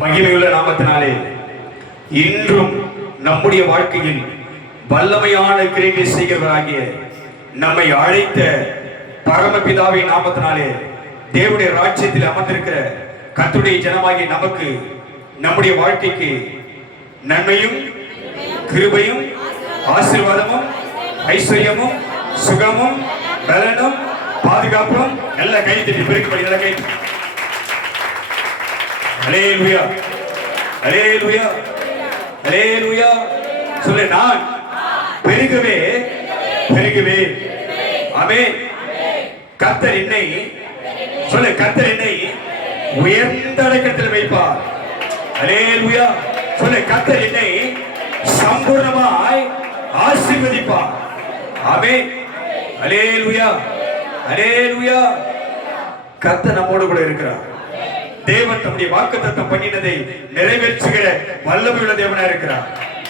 மகிமையுள்ள நாமத்தினாலே இன்றும் நம்முடைய வாழ்க்கையில் வல்லமையான கிரியை செய்கிறவராகிய நம்மை அழைத்த பரமபிதாவின் நாமத்தினாலே தேவனுடைய ராஜ்யத்தில் அமர்ந்திருக்கிற கர்த்தருடைய ஜனமாகிய நமக்கு நம்முடைய வாழ்க்கைக்கு நன்மையும் கிருபையும் ஆசீர்வாதமும் ஐஸ்வர்யமும் சுகமும் பலனும் பாதுகாப்பும் நல்ல கை தட்டி பெருக்கப்படி நல்ல கை. அல்லேலூயா அல்லேலூயா அல்லேலூயா. சொல்லு, நான் பெருகவே பெருகவே. ஆமென். கர்த்தர் என்னை, சொல்லு, கர்த்தர் என்னை உயர்ந்த அடைக்கலத்தில் வைப்பார். அல்லேலூயா. சொல்லு, கர்த்தர் என்னை சம்பூர்ணமாய் ஆசீர்வதிப்பார். ஆமென். அல்லேலூயா அல்லேலூயா. கர்த்தர் நம்மோடு கூட இருக்கிறார். தேவன் தம்முடைய வாக்குத்தத்தம் பண்ணினதை நிறைவேற்றுகிற வல்லமையுள்ள தேவனா இருக்கிறார்.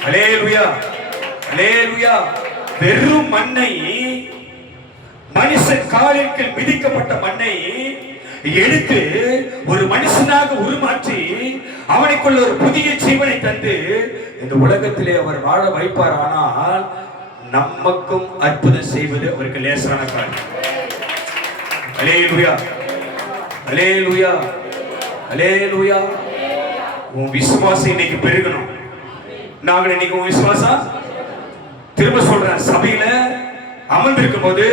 அல்லேலூயா அல்லேலூயா. வெறும் மண்ணை, மனுஷன் காலிற்கு மிதிக்கப்பட்ட மண்ணை எடுத்து ஒரு மனுஷனாக உருமாற்றி அவனுக்குள்ள ஒரு புதிய ஜீவனை தந்து இந்த உலகத்திலே அவர் வாழ வைப்பார். ஆனால் நமக்கும் அற்புதம் செய்வது அவருக்கு லேசான காரியம். அல்லேலூயா அல்லேலூயா அல்லேலூயா. உன் விசுவாசம் இன்னைக்கு பெருகணும். நாங்கள் இன்னைக்கு உன் விசுவாசம், திரும்ப சொல்றேன், சபையில அமர்ந்திருக்கும் போது,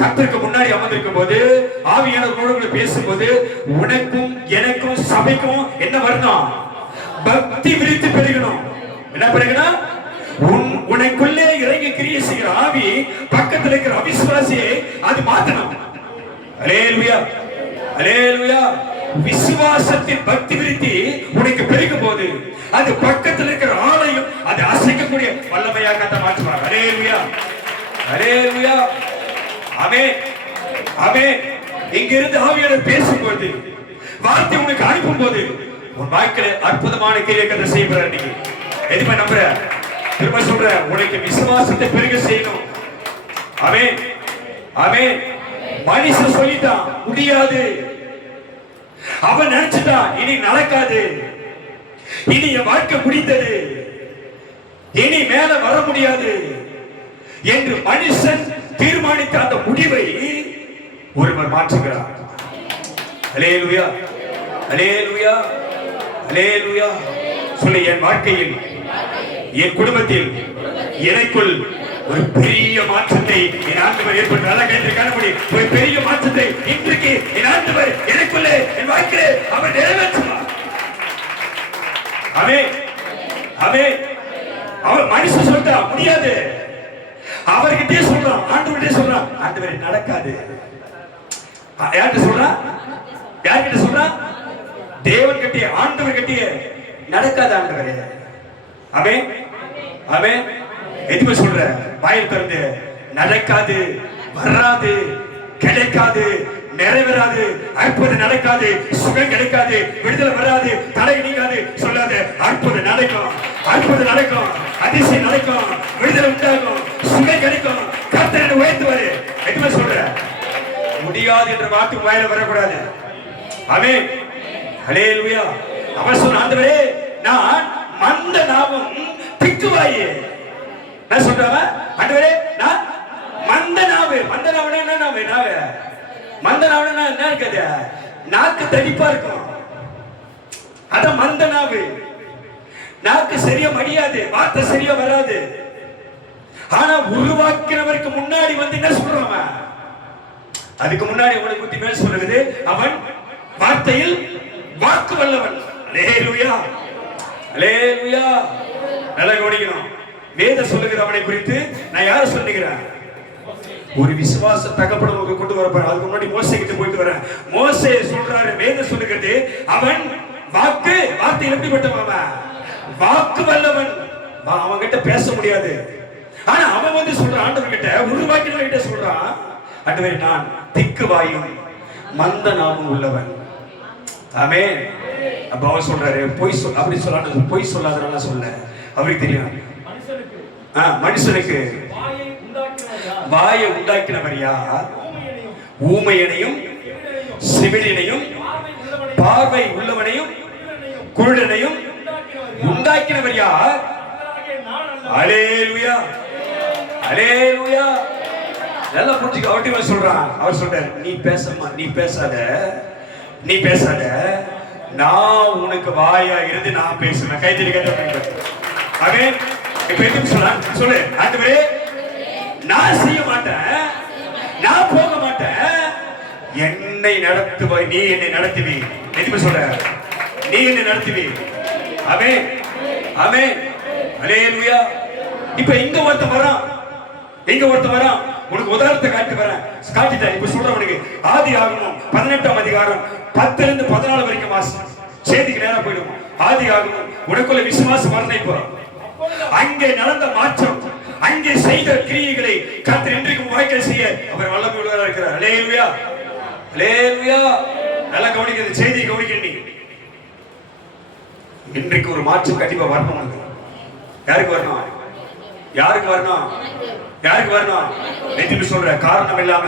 கர்த்தருக்கு முன்னாடி அமர்ந்திருக்கும் போது, ஆவியானவரோடு பேசும்போது உனக்கும் எனக்கும் சபைக்கும் என்ன வரணும்? பக்தி விரித்து பெருகணும். என்ன பெருகணும்? உனக்குள்ளே இறங்கி கிரியை செய்கிற ஆவி பக்கத்தில் இருக்கிற அவிசுவாசியை அது மாத்தணும். அல்லேலூயா அல்லேலூயா. விசுவாசத்தின் பக்தி விருத்தி உனக்கு பெருகும் போது அது பக்கத்தில் இருக்கிற ஆளையும் அது அசைக்கக்கூடிய வல்லமையாக மாற்றுவார். அல்லேலூயா அல்லேலூயா. ஆமென் ஆமென். இங்கிருந்து ஆவியானவர் பேசும்போது, வார்த்தை உனக்கு அனுப்பும் போது உன் வாழ்க்கையில அற்புதமான கிரியை செய்யப்படுற. இன்னைக்கு எதுவுமே நம்புற, திரும்ப சொல்ற, உனக்கு விசுவாசத்தை பெருக செய்யணும். ஆமென் ஆமென். மனுஷன் சொல்லிட்டான் முடியாது, அவன் நினைச்சிட்டான் இனி நடக்காது, இனி என் வாழ்க்கை முடிந்தது, இனி மேல வர முடியாது என்று மனுஷன் தீர்மானித்த அந்த முடிவை ஒருவர் மாற்றுகிறார். அல்லேலூயா அல்லேலூயா அல்லேலூயா. சொல்லி, என் வாழ்க்கையில், என் குடும்பத்தில், எனக்குள் ஒரு பெரிய மாற்றத்தை என் ஆண்டவர் ஏற்படுத்த. நல்ல கையை காணப்படி. ஒரு பெரிய மாற்றத்தை இன்றைக்கு என் ஆண்டவர் எனக்குள்ளே, என் வாழ்க்கையிலே அவர் நிறைவேற்றுவார். ஆமென் ஆமென். அவர் மனுஷன் சொல்லிட்டா முடியாது, அவர்கிட்டே சொல்றான், ஆண்டவர்கிட்டே சொல்றான், ஆண்டவரே நடக்காது. யார்கிட்ட சொல்றான்? யார்கிட்ட சொல்றான்? தேவன் கிட்டே, ஆண்டவர் கிட்டே நடக்காது ஆண்டவரே. ஆமென் ஆமென். எதுவுமே சொல்ற, வாயில் திறந்து நடக்காது, வராது, கிடைக்காது, நிறைவேறாது, அற்புதம் நடக்காது, சுகம் கிடைக்காது, விடுதலை வராது, தடை நீங்காது சொல்லாத. அற்புதம் நடக்கும், அற்புதம் நடக்கும், அதிசயம் நடக்கும், விடுதலை உண்டாகும், சுகம் கிடைக்கும், கர்த்தர் உயர்த்துவாரு. எதுவுமே சொல்ற, முடியாது என்ற வார்த்தை வாயில வரக்கூடாது. ஆமென் அல்லேலூயா. அவர் சொன்ன, ஆண்டவரே நான் மந்த நாவும் திக்குவாயே. நான் சொல்றவ, ஆண்டவரே நான் மந்த நாவு. மந்த நாவுனா என்ன? நாவு நாவு மந்த நாவுனா என்ன இருக்குது? நாக்கு தடிப்பா இருக்கும், அத மந்த நாவு. நாக்கு சரியா மடியாது, வார்த்தை சரியா வராது. ஆனா உருவாக்கினவருக்கு முன்னாடி வந்து என்ன சொல்றான்? அதுக்கு முன்னாடி உங்களை குத்தி மேல் சொல்லுது, அவன் வார்த்தையில் வாக்கு வல்லவன். அல்லேலூயா அல்லேலூயா. நல்லா கவனிக்கணும். வேத சொல்லுகிறவனை குறித்து நான் யார சொல்லுகிறேன்? ஒரு விசுவாச தகப்பனை கொண்டு வரப்போறேன். அதுக்கு முன்னாடி மோசே கிட்ட போயிட்டு வரேன். மோசே சொல்றாரு, வேத சொல்லுகிறது, அவன் வார்த்தையில் எப்படிப்பட்டவன்? வாக்கு வல்லவன். அவன் கிட்ட பேச முடியாது. ஆனா அவன் வந்து சொல்றான், ஆண்டவர் கிட்ட, உருவாக்கினவன் கிட்ட சொல்றான், ஆண்டவரே நான் திக்கு வாயும் மந்த நாவும் உள்ளவன். ஆமென். அப்ப அவன் சொல்றாரு, பொய் சொல், அப்படி சொல்லாத, பொய் சொல்லாதனால சொல்ல. அவருக்கு தெரியும், மனுஷனுக்கு வாயை உண்டாக்கினவர் யார்? ஊமையனையும் செவிலியனையும் பார்வை உள்ளவனையும் குருடனையும் உண்டாக்கினவர் யார்? அல்லேலூயா, அல்லேலூயா. நல்லா புரிஞ்சுக்க. அவர்கிட்ட சொல்றான், அவர் சொல்றார், நீ பேசமா, நீ பேசாத, நீ பேசாத, நான் உனக்கு வாயா இருந்து நான் பேசுவேன். கைத்தறி கேட்ட அவன் இப்ப எப்படி சொல்றான்? சொல்லு, ஆண்டவரே நான் செய்ய மாட்டேன், நான் போக மாட்டேன், என்னை நடத்துவாய், நீ என்னை நடத்துவி. எதுவுமே சொல்ற, நீ என்னை நடத்துவி. ஆமென், ஆமென், அல்லேலூயா. இப்ப இங்க ஒருத்தன் வரான், இங்க ஒருத்தன் வரான், உனக்கு உதாரணத்தை காட்டி வரேன், காட்டிட்டேன். இப்ப சொல்றவனுக்கு ஆதியாகமம் 18ஆம் அதிகாரம் 10 இருந்து 14 வரைக்கும் வாசி. செய்திக்கு நேரா போயிடுவோம். ஆதியாகமம் உனக்குள்ள விசுவாசம் வரலை போறோம். அங்கே நடந்த மாற்றம், அங்கே செய்த கிரியைகளை கர்த்தர் இன்றைக்கு வாழ்க்கை செய்ய அவர் வல்லமை உள்ளவராக இருக்கிறார். அல்லேலூயா, அல்லேலூயா. நல்லா கவனிக்கிறது, செய்தியை கவனிக்கிறீங்க. இன்றைக்கு ஒரு மாற்றம் கண்டிப்பா வரணும். யாருக்கு வரணும்? யாருக்கு வரணும்? யாருக்கு வரணும்? எதுக்கு சொல்ற? காரணம் இல்லாம,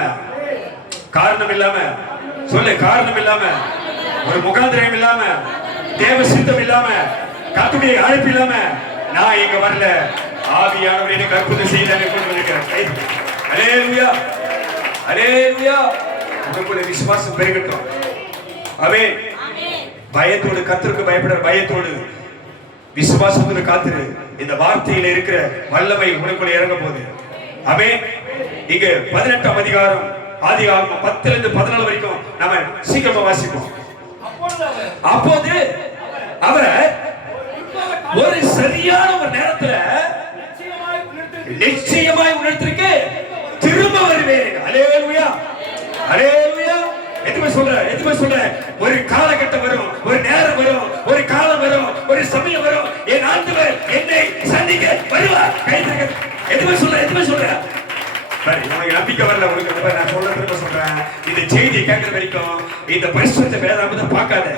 காரணம் இல்லாம சொல்லு, காரணம் இல்லாம, ஒரு முகாந்திரம் இல்லாம, தேவ சித்தம் இல்லாம, கர்த்தருடைய அழைப்பு இல்லாம நான் இங்க வரல. ஆவியானவர் எனக்கு அற்புதம் செய்தார் கொண்டு வந்திருக்கிறார். அல்லேலூயா, அல்லேலூயா. உங்களுடைய விசுவாசம் பெருகட்டும். ஆமென். பயத்தோடு கர்த்தருக்கு பயப்பட, பயத்தோடு விசுவாசத்தோடு காத்திரு. இந்த வார்த்தையில இருக்கிற வல்லமை உனக்குள்ள இறங்க போகுது. ஆமென். இங்க 18ஆம் அதிகாரம் ஆதியாகமம் 10 இருந்து 14 வரைக்கும் நாம சீக்கிரமா வாசிப்போம். அப்போது அவர் ஒரு சரியான ஒரு நேரத்துல நிச்சயமாய் உணர்த்திருக்கு, திரும்ப வருவேன். அல்லேலூயா, அல்லேலூயா. எதுமே சொல்ற, எதுமே சொல்ற, ஒரு காலகட்டம் வரும், ஒரு நேரம் வரும், ஒரு காலம் வரும், ஒரு சமயம் வரும், என் ஆண்டவர் என்னை சந்திக்க வருவார். கைதங்க. எதுமே சொல்ற, எதுமே சொல்ற. சரி, உனக்கு நம்பிக்கை வரல, உனக்கு நான் சொல்ல திரும்ப சொல்றேன். இந்த செய்தியை கேட்கிற வரைக்கும் இந்த பரிசுத்த வேதாகமத்தை பார்க்காத,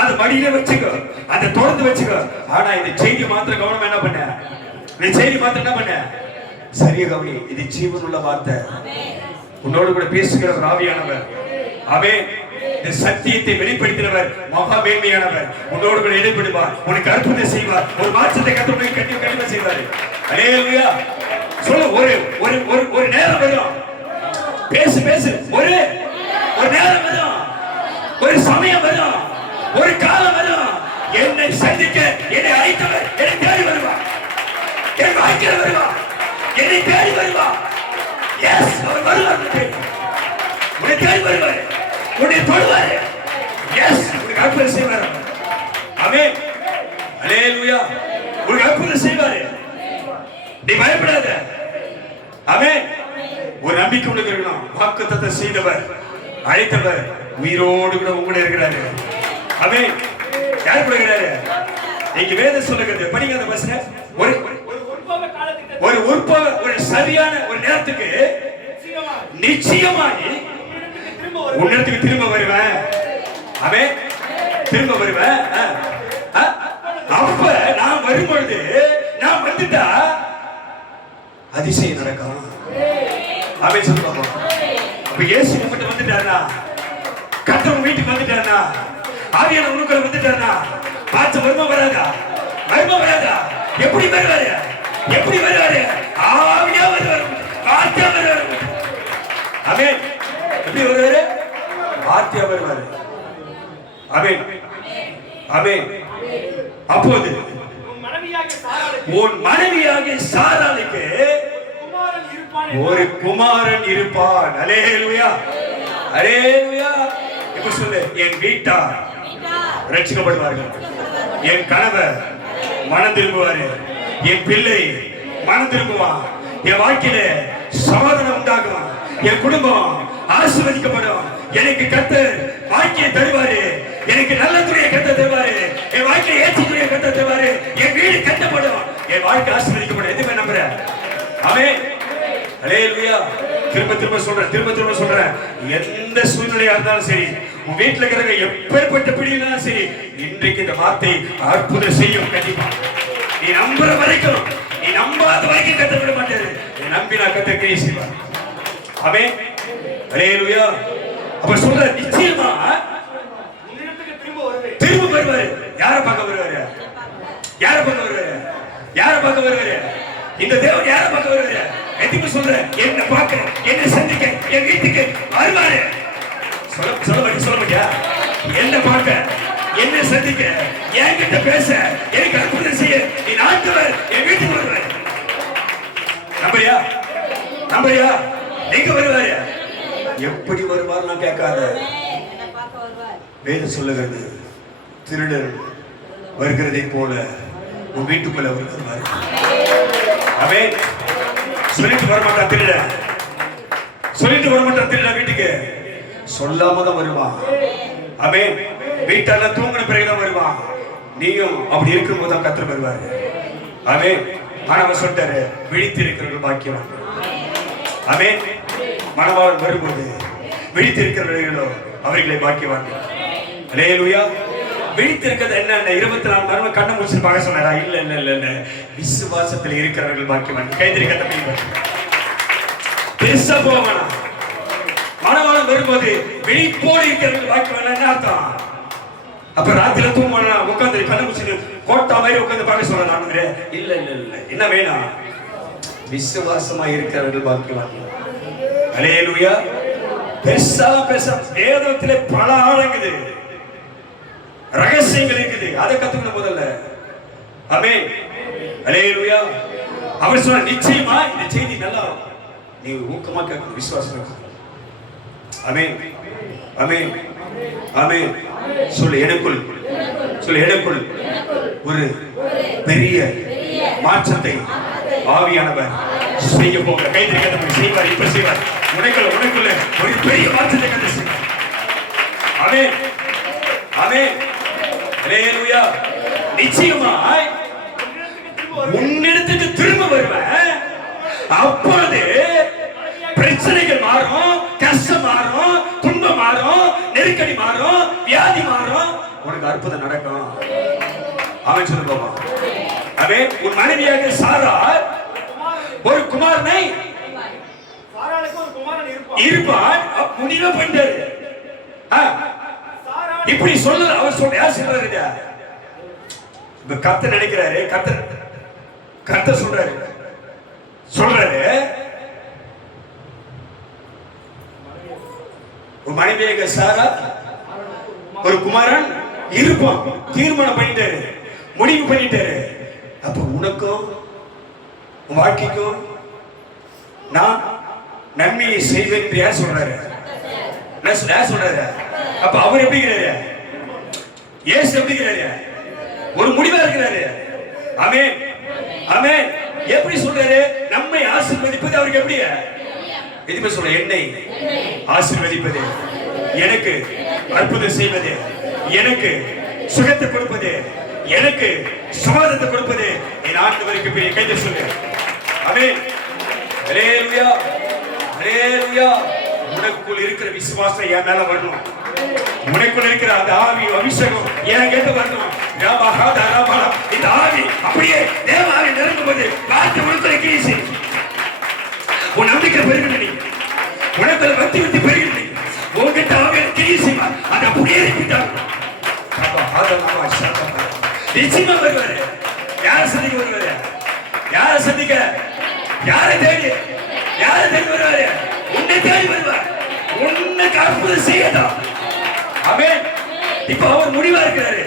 அது மடியில வச்சுக்கோ, அதை தொடர்ந்து வச்சுக்கோ. ஆனா இந்த செய்தி மாத்திரம் கவனம் என்ன பண்ண, இந்த செய்தி மாத்திரம் என்ன பண்ண, சரியா கவனி. இது ஜீவனுள்ள வார்த்தை, உன்னோடு கூட பேசுகிற ஒரு ஆவியானவர். ஆமென். இந்த சத்தியத்தை வெளிப்படுத்தினவர், மகா மேன்மையானவர். உன்னோடு கூட இடைப்படுவார், உனக்கு அற்புதம் செய்வார், ஒரு மாற்றத்தை கற்றுக் கண்டிப்பா செய்வார். அல்லேலூயா. சொல்லு, ஒரு ஒரு ஒரு நேரம் வரும், பேசு பேசு, ஒரு ஒரு நேரம் வரும், ஒரு சமயம் வரும், ஒரு காலம் வரும், என்னை சந்திக்க என்னை அழைத்தவர் என்னை தேடி வருவார், என் வாழ்க்கையில் வருவார், என்னை தேடி வருவார். எஸ், அவர் வருவார், உன்னை தேடி வருவார், உன்னை தொடுவார். எஸ், உனக்கு அற்புதம் செய்வார். ஆமென், அல்லேலூயா. உனக்கு அற்புதம் செய்வார். நீ பயப்படாத. ஆமென். ஒரு நம்பிக்கை உனக்கு இருக்கணும். வாக்குத்தத்தத்தை செய்தவர், அழைத்தவர் உயிரோடு கூட உங்களோட இருக்கிறாரு. ஆமென். யார் கூட இருக்கிறாரு? நீங்க வேதம் சொல்லுகிறது படிங்க. அந்த பசங்க ஒரு உற்பவ, ஒரு சரியான ஒரு நேரத்துக்கு நிச்சயமாய் உன்னிடத்துக்கு திரும்ப வருவேன். ஆமென். திரும்ப வருவேன். அப்ப நான் வரும்பொழுது, நான் வந்துட்டா அதிசயம் நடக்கும். ஆமென் சொல்லுங்க. அப்ப இயேசு மட்டும் வந்துட்டாருன்னா, கர்த்தர் வீட்டுக்கு வந்துட்டாருன்னா, ஆவியானவர் உனக்குள்ள வந்துட்டாருன்னா, பார்த்து வருமா வராதா? வருமா வராதா? எப்படி வருவாரு? எப்படி வருவாரு? ஆவியா வருவாரு, வார்த்தையா வருவாரு. ஆமென். எப்படி வருவாரு? வார்த்தையா வருவாரு. ஆமென், ஆமென். அப்போது உன் மனைவியாகிய சாராளுக்கு ஒரு குமாரன் இருப்பான். அல்லேலூயா, அல்லேலூயா. இப்ப சொல்லு, என் வீட்டார் ரட்சிக்கப்படுவார்கள், என் கணவர் மனம் திரும்புவாரு, என் பிள்ளை மனம் திரும்புவான், என் வாழ்க்கையில சமாதானம் உண்டாகும், என் குடும்பம் ஆசீர்வதிக்கப்படும், எனக்கு கர்த்தர் வாழ்க்கையை தருவாரு, எனக்கு நல்ல துறையை கர்த்தர் தருவாரு, என் வாழ்க்கையை ஏற்றி துறையை கர்த்தர் தருவாரு, என் வீடு கட்டப்படும், என் வாழ்க்கை ஆசீர்வதிக்கப்படும். எதுவுமே நம்புறேன். ஆமென், அல்லேலூயா. திரும்ப திரும்ப சொல்றேன், திரும்ப திரும்ப சொல்றேன். எந்த சூழ்நிலையா இருந்தாலும் சரி, உன் வீட்டுல இருக்கிற எப்பேற்பட்ட பிடினாலும் சரி, இன்றைக்கு இந்த வார்த்தை அற்புதம் செய்யும். கண்டிப்பா நீ நம்புற வரைக்கும், நீ நம்பாத வரைக்கும் கர்த்தர் விட மாட்டாரு. நீ நம்பினா கர்த்தர் கிரியை செய்வார். ஆமென், அல்லேலூயா. அப்ப சொல்ற, நிச்சயமா திரும்ப வருவாரு. யாரை பார்க்க வருவாரு? யாரை பார்க்க வருவாரு? யாரை பார்க்க வருவாரு? இந்த தேவன் யாரை பார்க்க வருவாரு? எதுக்கு சொல்ற? என்ன பார்க்க, என்ன சந்திக்க என் வீட்டுக்கு வருவாரு. சொல்ல மாட்டியா? என்ன பார்க்க, என்ன சந்திக்க, என்கிட்ட பேச, எனக்கு அற்புதம் செய்ய என் ஆண்டவர் என் வீட்டுக்கு வருவாரு. நம்பையா? நம்பையா? எங்க வருவாரு? எப்படி வருவார் நான் கேட்காத. வேதம் சொல்லுகிறது, திருடர் வருகிறதை போல உன் வீட்டுக்குள்ள வருவார். அவன் சொல்லிட்டு வரமாட்டான் திருட, சொல்லிட்டு வரமாட்டான் திருட வீட்டுக்கு, சொல்லாம தான் வருவான். அவன் வீட்டால தூங்கின பிறகுதான் வருவான். நீயும் அப்படி இருக்கும் போது தான் கர்த்தர் வருவாரு. அவன் ஆனவன் சொல்லிட்டாரு, விழித்திருக்கிறவர்கள் பாக்கியவான். அவன் மணவாளன் வரும்போது விழித்திருக்கிறவர்களோ அவர்களை பாக்கியவான். அல்லேலூயா. விழித்திருக்கிறது என்ன? 24 மணி நேரம் கண்ணை முடிச்சு பார்க்க சொன்னாரா? இல்ல இல்ல இல்ல இல்ல, விசுவாசத்தில் இருக்கிறவர்கள் பாக்கியவான். கைதிரி கட்ட பெருசா போவானா? மணவாளன் வரும்போது விழிப்போடு இருக்கிறவர்கள் பாக்கியவான். என்ன அர்த்தம்? அப்ப ராத்திரில தூங்குவானா? உட்காந்து கண்ணை முடிச்சு கோட்டா மாதிரி உட்காந்து பார்க்க சொல்றான். இல்ல இல்ல இல்ல, என்ன வேணாம்? விசுவாசமா இருக்கிறவர்கள் பாக்கியவான். அல்லேலூயா. பெருசா பெருசா வேதத்திலே பல ஆழங்குது, ரகசியங்கள் இருக்குது. அதை கத்துக்கணும் முதல்ல. ஆமென். அல்லேலூயா. அவர் சொன்ன நிச்சயமா இந்த செய்தி நல்லா நீ ஊக்கமா கேட்கணும், விசுவாசம். ஆமென். ஆமென். ஆமென். சொல்லு எனக்குள், சொல்லு எனக்குள் ஒரு பெரிய மாற்றத்தை ஆவியானவர் செய்ய போகிற. கைது கேட்டவர் செய்வார், இப்ப செய்வார். உனக்குள்ள ஒரு பெரிய மாற்றத்தை கண்டு செய்வார். ஆமென். ஆமென். அல்லேலூயா. நிச்சயமாய் உன்னிடத்துக்கு திரும்ப வருவேன். அப்பொழுது பிரச்சனைகள் மாறும், கஷ்டம் மாறும், துன்பம் மாறும், நெருக்கடி மாறும், வியாதி மாறும், உனக்கு அற்புதம் நடக்கும். அவன் சொல்லுவாமா. அவன் உன் மனைவியாக சாரா ஒரு குமாரனை இருப்பான். முடிவே பண்ணிட்டாரு. இப்படி சொல்ல அவர் சொல்ற யார் சொல்றாரு? இப்ப கர்த்தர் நினைக்கிறாரு, கர்த்தர் சொல்றாரு உன் மனைவியாக சாரா ஒரு குமாரன் இருப்பான். தீர்மானம் பண்ணிட்டாரு, முடிவு பண்ணிட்டாரு. அப்ப உனக்கும் உன் வாழ்க்கைக்கும் நான் நன்மையை செய்வேன் என்று யார் சொல்றாரு? சொல்றாரு. அப்ப அவர் எப்படிங்கிறாரு? இயேசு எப்படிங்கிறாரு? ஒரு முடிவா இருக்கிறாரு. ஆமென். ஆமென். எப்படி சொல்றாரு? நம்மை ஆசீர்வதிப்பது அவருக்கு எப்படி? எதுமே சொல்ற, என்னை ஆசீர்வதிப்பது, எனக்கு அற்புதம் செய்வது, எனக்கு சுகத்தை கொடுப்பது, எனக்கு சமாதானத்தை கொடுப்பது என் ஆண்டவருக்கு பெரிய. கைது சொல்லு. ஆமென். அல்லேலூயா. அல்லேலூயா. உனக்குள் இருக்கிற விசுவாசம் என் மேல வரணும். உனக்குள் இருக்கிற அந்த ஆவி அபிஷேகம் என் கேட்டு வரணும். இந்த ஆவி அப்படியே தேவாவி நிரம்புவது பார்த்து உனக்குள்ள கிரீசி. உன் நம்பிக்கை பெருகினி, உனக்குள்ள பக்தி விட்டு பெருகினி, உன்கிட்ட ஆவி கிரீசி அதை அப்படியே இருப்பிட்டாங்க. நிச்சயமா வருவாரு. யாரை சந்திக்க வருவாரு? யாரை சந்திக்க? யாரை தேடி? யாரை தேடி வருவாரு? உன்னை தேடி வருவார். உன்னுக்கு அற்புதம் செய்யட்டும். ஆமென். இப்ப அவர் முடிவா இருக்கிறாரு,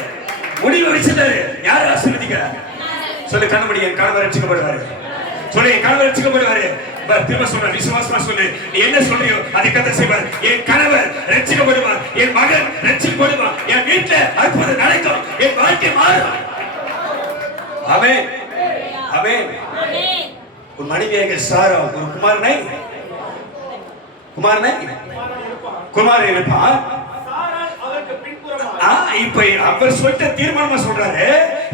முடிவு வச்சிட்டாரு. யாரை ஆசீர்வதிக்கிறார்? சொல்லு. கணவன் என் கணவர் ரட்சிக்கப்படுவாரு. சொல்லு, என் கணவர் ரட்சிக்கப்படுவாரு. திரும்ப சொல்ற, விசுவாசமா சொல்லு. நீ என்ன சொல்றியோ அதை கர்த்தர் செய்வார். என் கணவர் ரட்சிக்கப்படுவார், என் மகன் ரட்சிக்கப்படுவார், என் வீட்டுல அற்புதம் நடக்கும், என் வாழ்க்கை மாறும். ஆமென். ஆமென். உன் மனைவியாக சாரா ஒரு குமாரன் இருப்பான். இப்ப அவர் சொல்லிட்ட தீர்மானமா சொல்றாரு.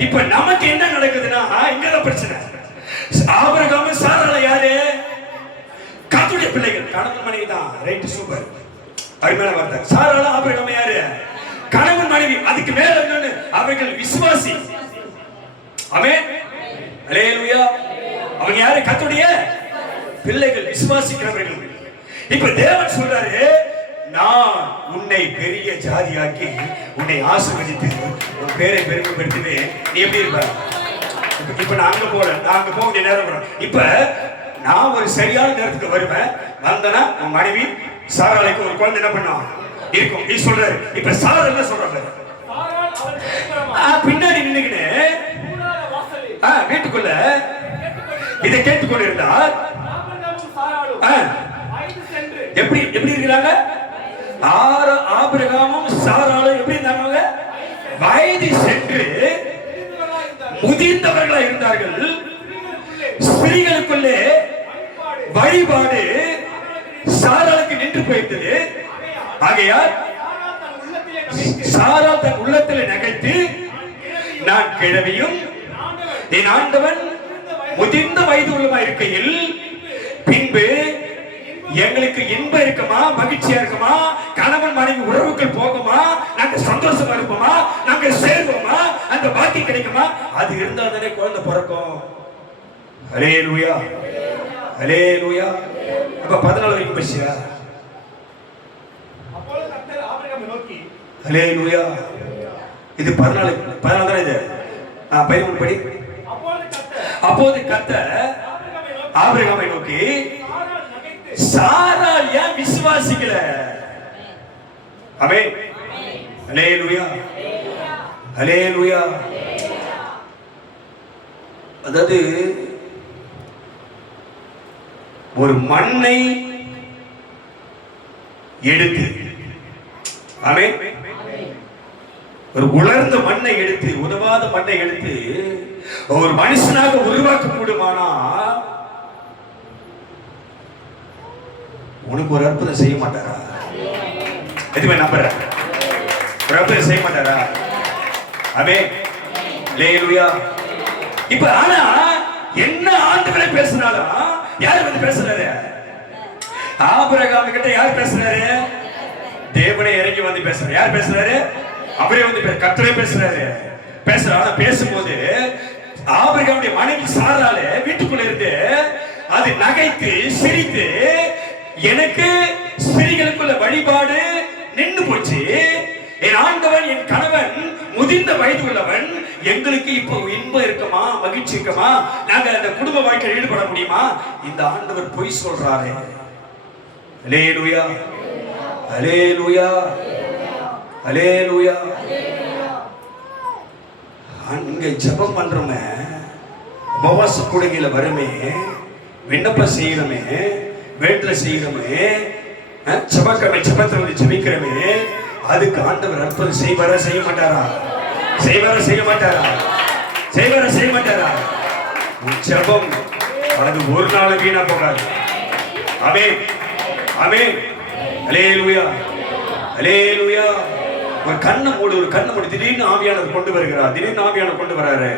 இப்ப நமக்கு என்ன நடக்குதுன்னா இங்கதான் பிரச்சனை. ஆபிரகாம் சாரால யாரு? கர்த்தருடைய பிள்ளைகள், கணவன் மனைவி தான். ரைட், சூப்பர், அருமையான வார்த்தை. சாரால ஆபிரகாம் யாரு? கணவன் மனைவி. அதுக்கு மேல என்னன்னு? அவர்கள் விசுவாசி. ஆமென். அல்லேலூயா. அவங்க யாரு? கர்த்தருடைய பிள்ளைகள், விசுவாசிக்கிறவர்கள். இப்ப தேவன் சொல்றாரு, நான் உன்னை பெரிய ஜாதியாக்கி உன்னை ஆசீர்வதித்து உன் பேரை பெருமைப்படுத்துவேன். நீ எப்படி இருப்ப? இப்ப நான் அங்க போக வேண்டிய நேரம் வரும். இப்ப நான் ஒரு சரியான நேரத்துக்கு வருவேன். வந்தனா உன் மனைவி சாராளுக்கு ஒரு குழந்தை என்ன பண்ணும் இருக்கும். நீ சொல்றாரு. இப்ப சாரா என்ன சொல்றாரு? பின்னாடி நின்னுக்கின்னு வீட்டுக்குள்ள இதை கேட்டுக்கொண்டு இருந்தார். எப்படி இருக்கிறாங்க? ஆபிரகாமும் சாராளும் எப்படி இருந்தாங்க? வயது சென்று முதிர்ந்தவர்களா இருந்தார்கள். ஸ்திரீகளுக்குள்ளே வழிபாடு சாராளுக்கு நின்று போயிட்டது. ஆகையால் சாரா தன் உள்ளத்தில் நகைத்து, நான் கிழவியும் என் ஆண்டவன் முதிர்ந்த வயது உள்ளமா இருக்கையில் பின்பு எங்களுக்கு இன்பம் இருக்குமா, மகிழ்ச்சியா இருக்குமா, கணவன் மனைவி உறவுகள் போகுமா, நாங்க சந்தோஷமா இருப்போமா, நாங்க சேர்வோமா, அந்த பாக்கி கிடைக்குமா? அது இருந்தா தானே குழந்தை பிறக்கும். ஹல்லேலூயா, ஹல்லேலூயா. அப்ப 14 வரைக்கும் பசியா? ஹல்லேலூயா. இது 14 தானே இது? 13 படி. அப்போது கர்த்தர் ஆபிரகாமை நோக்கி, சாராள் ஏன் விசுவாசிக்கல? ஆமென். ஹல்லேலூயா, ஹல்லேலூயா. அதாவது ஒரு மண்ணை எடுத்து, ஆமென், ஒரு உலர்ந்த மண்ணை எடுத்து, உதவாத மண்ணை எடுத்து ஒரு மனுஷனாக உருவாக்க கூடுமானா உனக்கு ஒரு அற்புதம் செய்ய மாட்டாரா? எதுவுமே நம்புற ஒரு அற்புதம் செய்ய மாட்டாரா? ஆமென், ஹல்லேலூயா. இப்ப ஆனா என்ன ஆண்டவரே பேசினாலும் யார் வந்து பேசுறாரு? ஆபிரகாம் கிட்ட யார் பேசுறாரு? தேவனே இறங்கி வந்து பேசுறாரு. யார் பேசுறாரு? அவரே வந்து கர்த்தரே பேசுறாரு. ஆனா பேசும்போது ஆபிரகாமுடைய மனைவி சாராளே வீட்டுக்குள்ள இருந்து அது நகைத்து சிரித்து, எனக்கு ஸ்திரீகளுக்குள்ள வழிபாடு நின்று போச்சு, என் ஆண்டவன் என் கணவன் முதிர்ந்த வயது உள்ளவன், எங்களுக்கு இப்போ இன்பம் இருக்குமா, மகிழ்ச்சி இருக்குமா, நாங்க அந்த குடும்ப வாழ்க்கையில் ஈடுபட முடியுமா? இந்த ஆண்டவர் பொய் சொல்றாரு. ஹல்லேலூயா, ஹல்லேலூயா, ஹல்லேலூயா. அங்க ஜெபம் பண்றோமே, உபவாச கூடுகையில வருமே, விண்ணப்பம் செய்யறோமே, வேண்டுதல் செய்யறோமே, ஜெபத்தில் வந்து ஜெபிக்கிறோமே, அதுக்கு ஆண்டவர் அற்புதம் செய்வாரா செய்ய மாட்டாரா? செய்வாரா செய்ய மாட்டாரா? செய்வாரா செய்ய மாட்டாரா? ஜெபம் அது ஒரு நாள் வீணா போகாது. ஆமென், ஆமென், ஹல்லேலூயா, ஹல்லேலூயா. ஒரு கண்ணை மூடி திடீர்னு ஆவியானவர் கொண்டு வருகிறார். திடீர்னு ஆவியானவர் கொண்டு வராரு.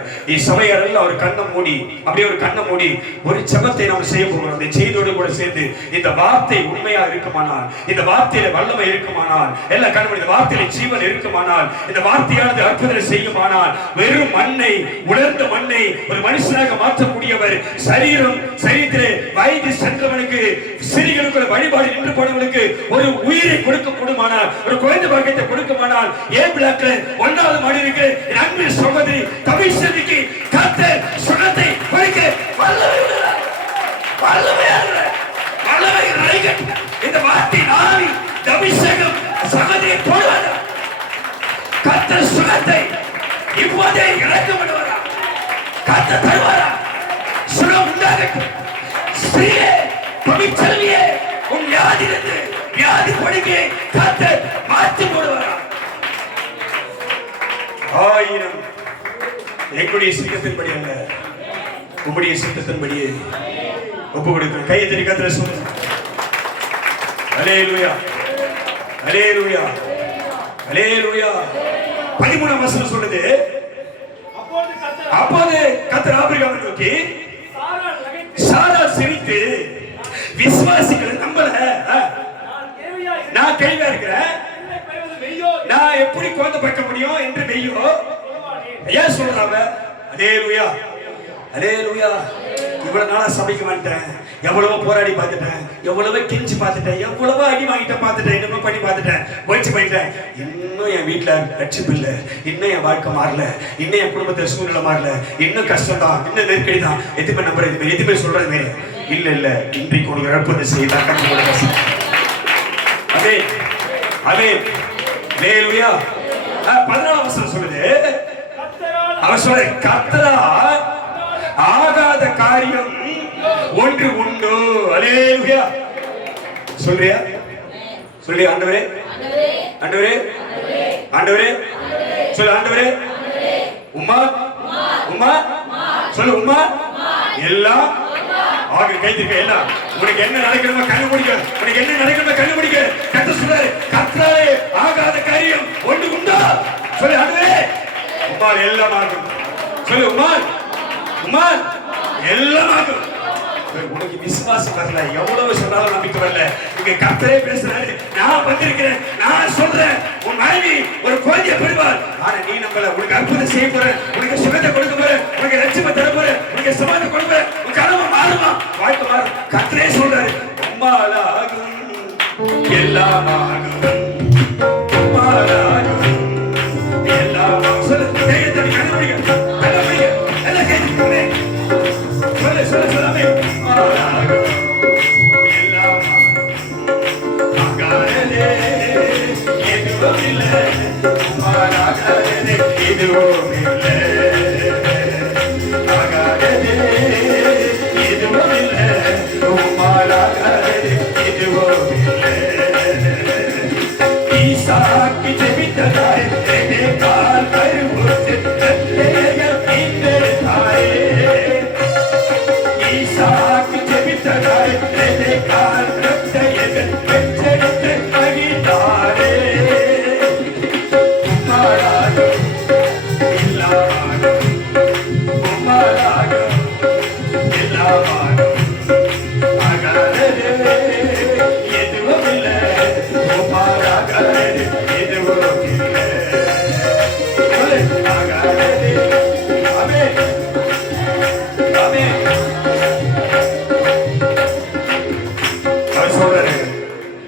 சபையாரில் அவர் கண்ணை மூடி, அப்படியே ஒரு கண்ணை மூடி ஒரு ஜெபத்தை நாம் செய்ய போகிறோம். இந்த செய்தியோடு கூட சேர்ந்து இந்த வார்த்தை உண்மையா இருக்குமானால், இந்த வார்த்தையில வல்லமை இருக்குமானால், எல்லா கண்ணு, இந்த வார்த்தையில ஜீவன் இருக்குமானால், இந்த வார்த்தையானது அற்புதம் செய்யுமானால், வெறும் மண்ணை, உலர்ந்த மண்ணை ஒரு மனுஷனாக மாற்றக்கூடியவர். சரீரத்திலே வயது சென்றவனுக்கு, ஸ்திரீகளுக்குள்ள வழிபாடு நின்று போனவனுக்கு ஒரு உயிரை கொடுக்க கூடுமானால், ஒரு குழந்தை பாக்கியத்தை கொடுக்குமானால், ஏன் பிளாக்ல 1வது மாடி இருக்கு என் அன்பு சகோதரி தவிசதிக்கு கர்த்தர் சுகத்தை கொடுக்க வல்லமை இந்த வார்த்தை நாவி தவிசகம் சகோதரியை போடுவாரா? கர்த்தர் சுகத்தை இப்போதே இறக்க விடுவாரா? கர்த்தர் தருவாரா? சுகம் உண்டாகட்டும். ஸ்ரீயே, பவிச்செல்வியே, உன் வியாதியிலிருந்து வியாதி படுக்கையை கர்த்தர் மாற்றி போடுவாரா? ஆயிரம் எங்களுடைய சித்தத்தின்படி அல்ல, உங்களுடைய சித்தத்தின்படியே ஒப்பு கொடுக்கிறோம். கையை தட்டி கர்த்தரை சொல்லுங்க. ஹல்லேலூயா, ஹல்லேலூயா, ஹல்லேலூயா. 13ஆம் வசனம் சொல்லுது, அப்போது கர்த்தர் ஆபிரகாமை நோக்கி, சாராள் சிரித்து, விசுவாசிகளை நம்பல, நான் கேள்வியா இருக்கிறேன், நான் எப்படி குழந்தை பார்க்க முடியும் என்று வெய்யோ ஏன் சொல்றாங்க? ஹல்லேலூயா, ஹல்லேலூயா. இவ்வளவு நாளா சபைக்கு வந்துட்டேன், எவ்வளவோ போராடி பார்த்துட்டேன், எவ்வளவோ கிழிச்சு பார்த்துட்டேன், எவ்வளவோ அடி வாங்கிட்ட பார்த்துட்டேன், இன்னும் பண்ணி பார்த்துட்டேன், முயற்சி பண்ணிட்டேன், இன்னும் என் வீட்டுல ரட்சிப்பு இல்லை, இன்னும் என் வாழ்க்கை மாறல, இன்னும் என் குடும்பத்துல சூழ்நிலை மாறல, இன்னும் கஷ்டம் தான், இன்னும் நெருக்கடி தான், எதுவுமே நம்புறது எதுவுமே சொல்றது இல்ல இல்ல. இன்றைக்கு ஒரு இழப்பது செய்யலாம் கற்றுக்கொள்ள. அதே அதே ஹல்லேலூயா. 14 வசனம் சொல்லுது, அவர் சொல்ற கர்த்தரால் ஆகாத காரியம் ஒன்று உண்டு. ஹல்லேலூயா. சொல்றியா? சொல்றியா? ஆண்டவரே ஆண்டவரே ஆண்டவரே சொல்லு. ஆண்டவரே உம்மா உம்மா சொல்லு. உம்மா எல்லாம் ஆக கைத்திருக்க. எல்லாம் உனக்கு என்ன நடக்கணுமோ கண்டுபிடிக்க, உனக்கு என்ன நடக்கணுமோ கண்டுபிடிக்க. கர்த்தர் சொல்றாரு, கர்த்தராலே ஆகாத காரியம் ஒன்று உண்டா? சொல்லு. ஆண்டவரே உம்மால் எல்லாம் ஆகும். சொல்லு. உம்மால் உம்மால் எல்லாம் ஆகும். உனக்கு விசுவாசம் வரல, எவ்வளவு சொன்னாலும் நம்பிக்கை வரல. இங்க கர்த்தரே பேசுறாரு, நான் வந்திருக்கிறேன், நான் சொல்றேன், உன் மனைவி ஒரு குழந்தையை பெறுவார். ஆனா நீ நம்பல. உனக்கு அற்புதம் செய்ய போற, உனக்கு சுகத்தை கொடுக்க போற, உனக்கு ரட்சிப்பை தர போற, உனக்கு சமாதானம் கொடுக்க போற, உன் கனவு மாறுமா, வாழ்க்கை மாறும். கர்த்தரே சொல்றாரு, உம்மால் ஆகும் எல்லாம் ஆகும், உம்மால் ஆகும் எல்லாம் ஆகும். சொல்லு. தைரியத்தை கண்டுபிடிக்க எல்லாம் கேட்டுக்கோங்க. சொல்லு சொல்லு சொல்லாமே.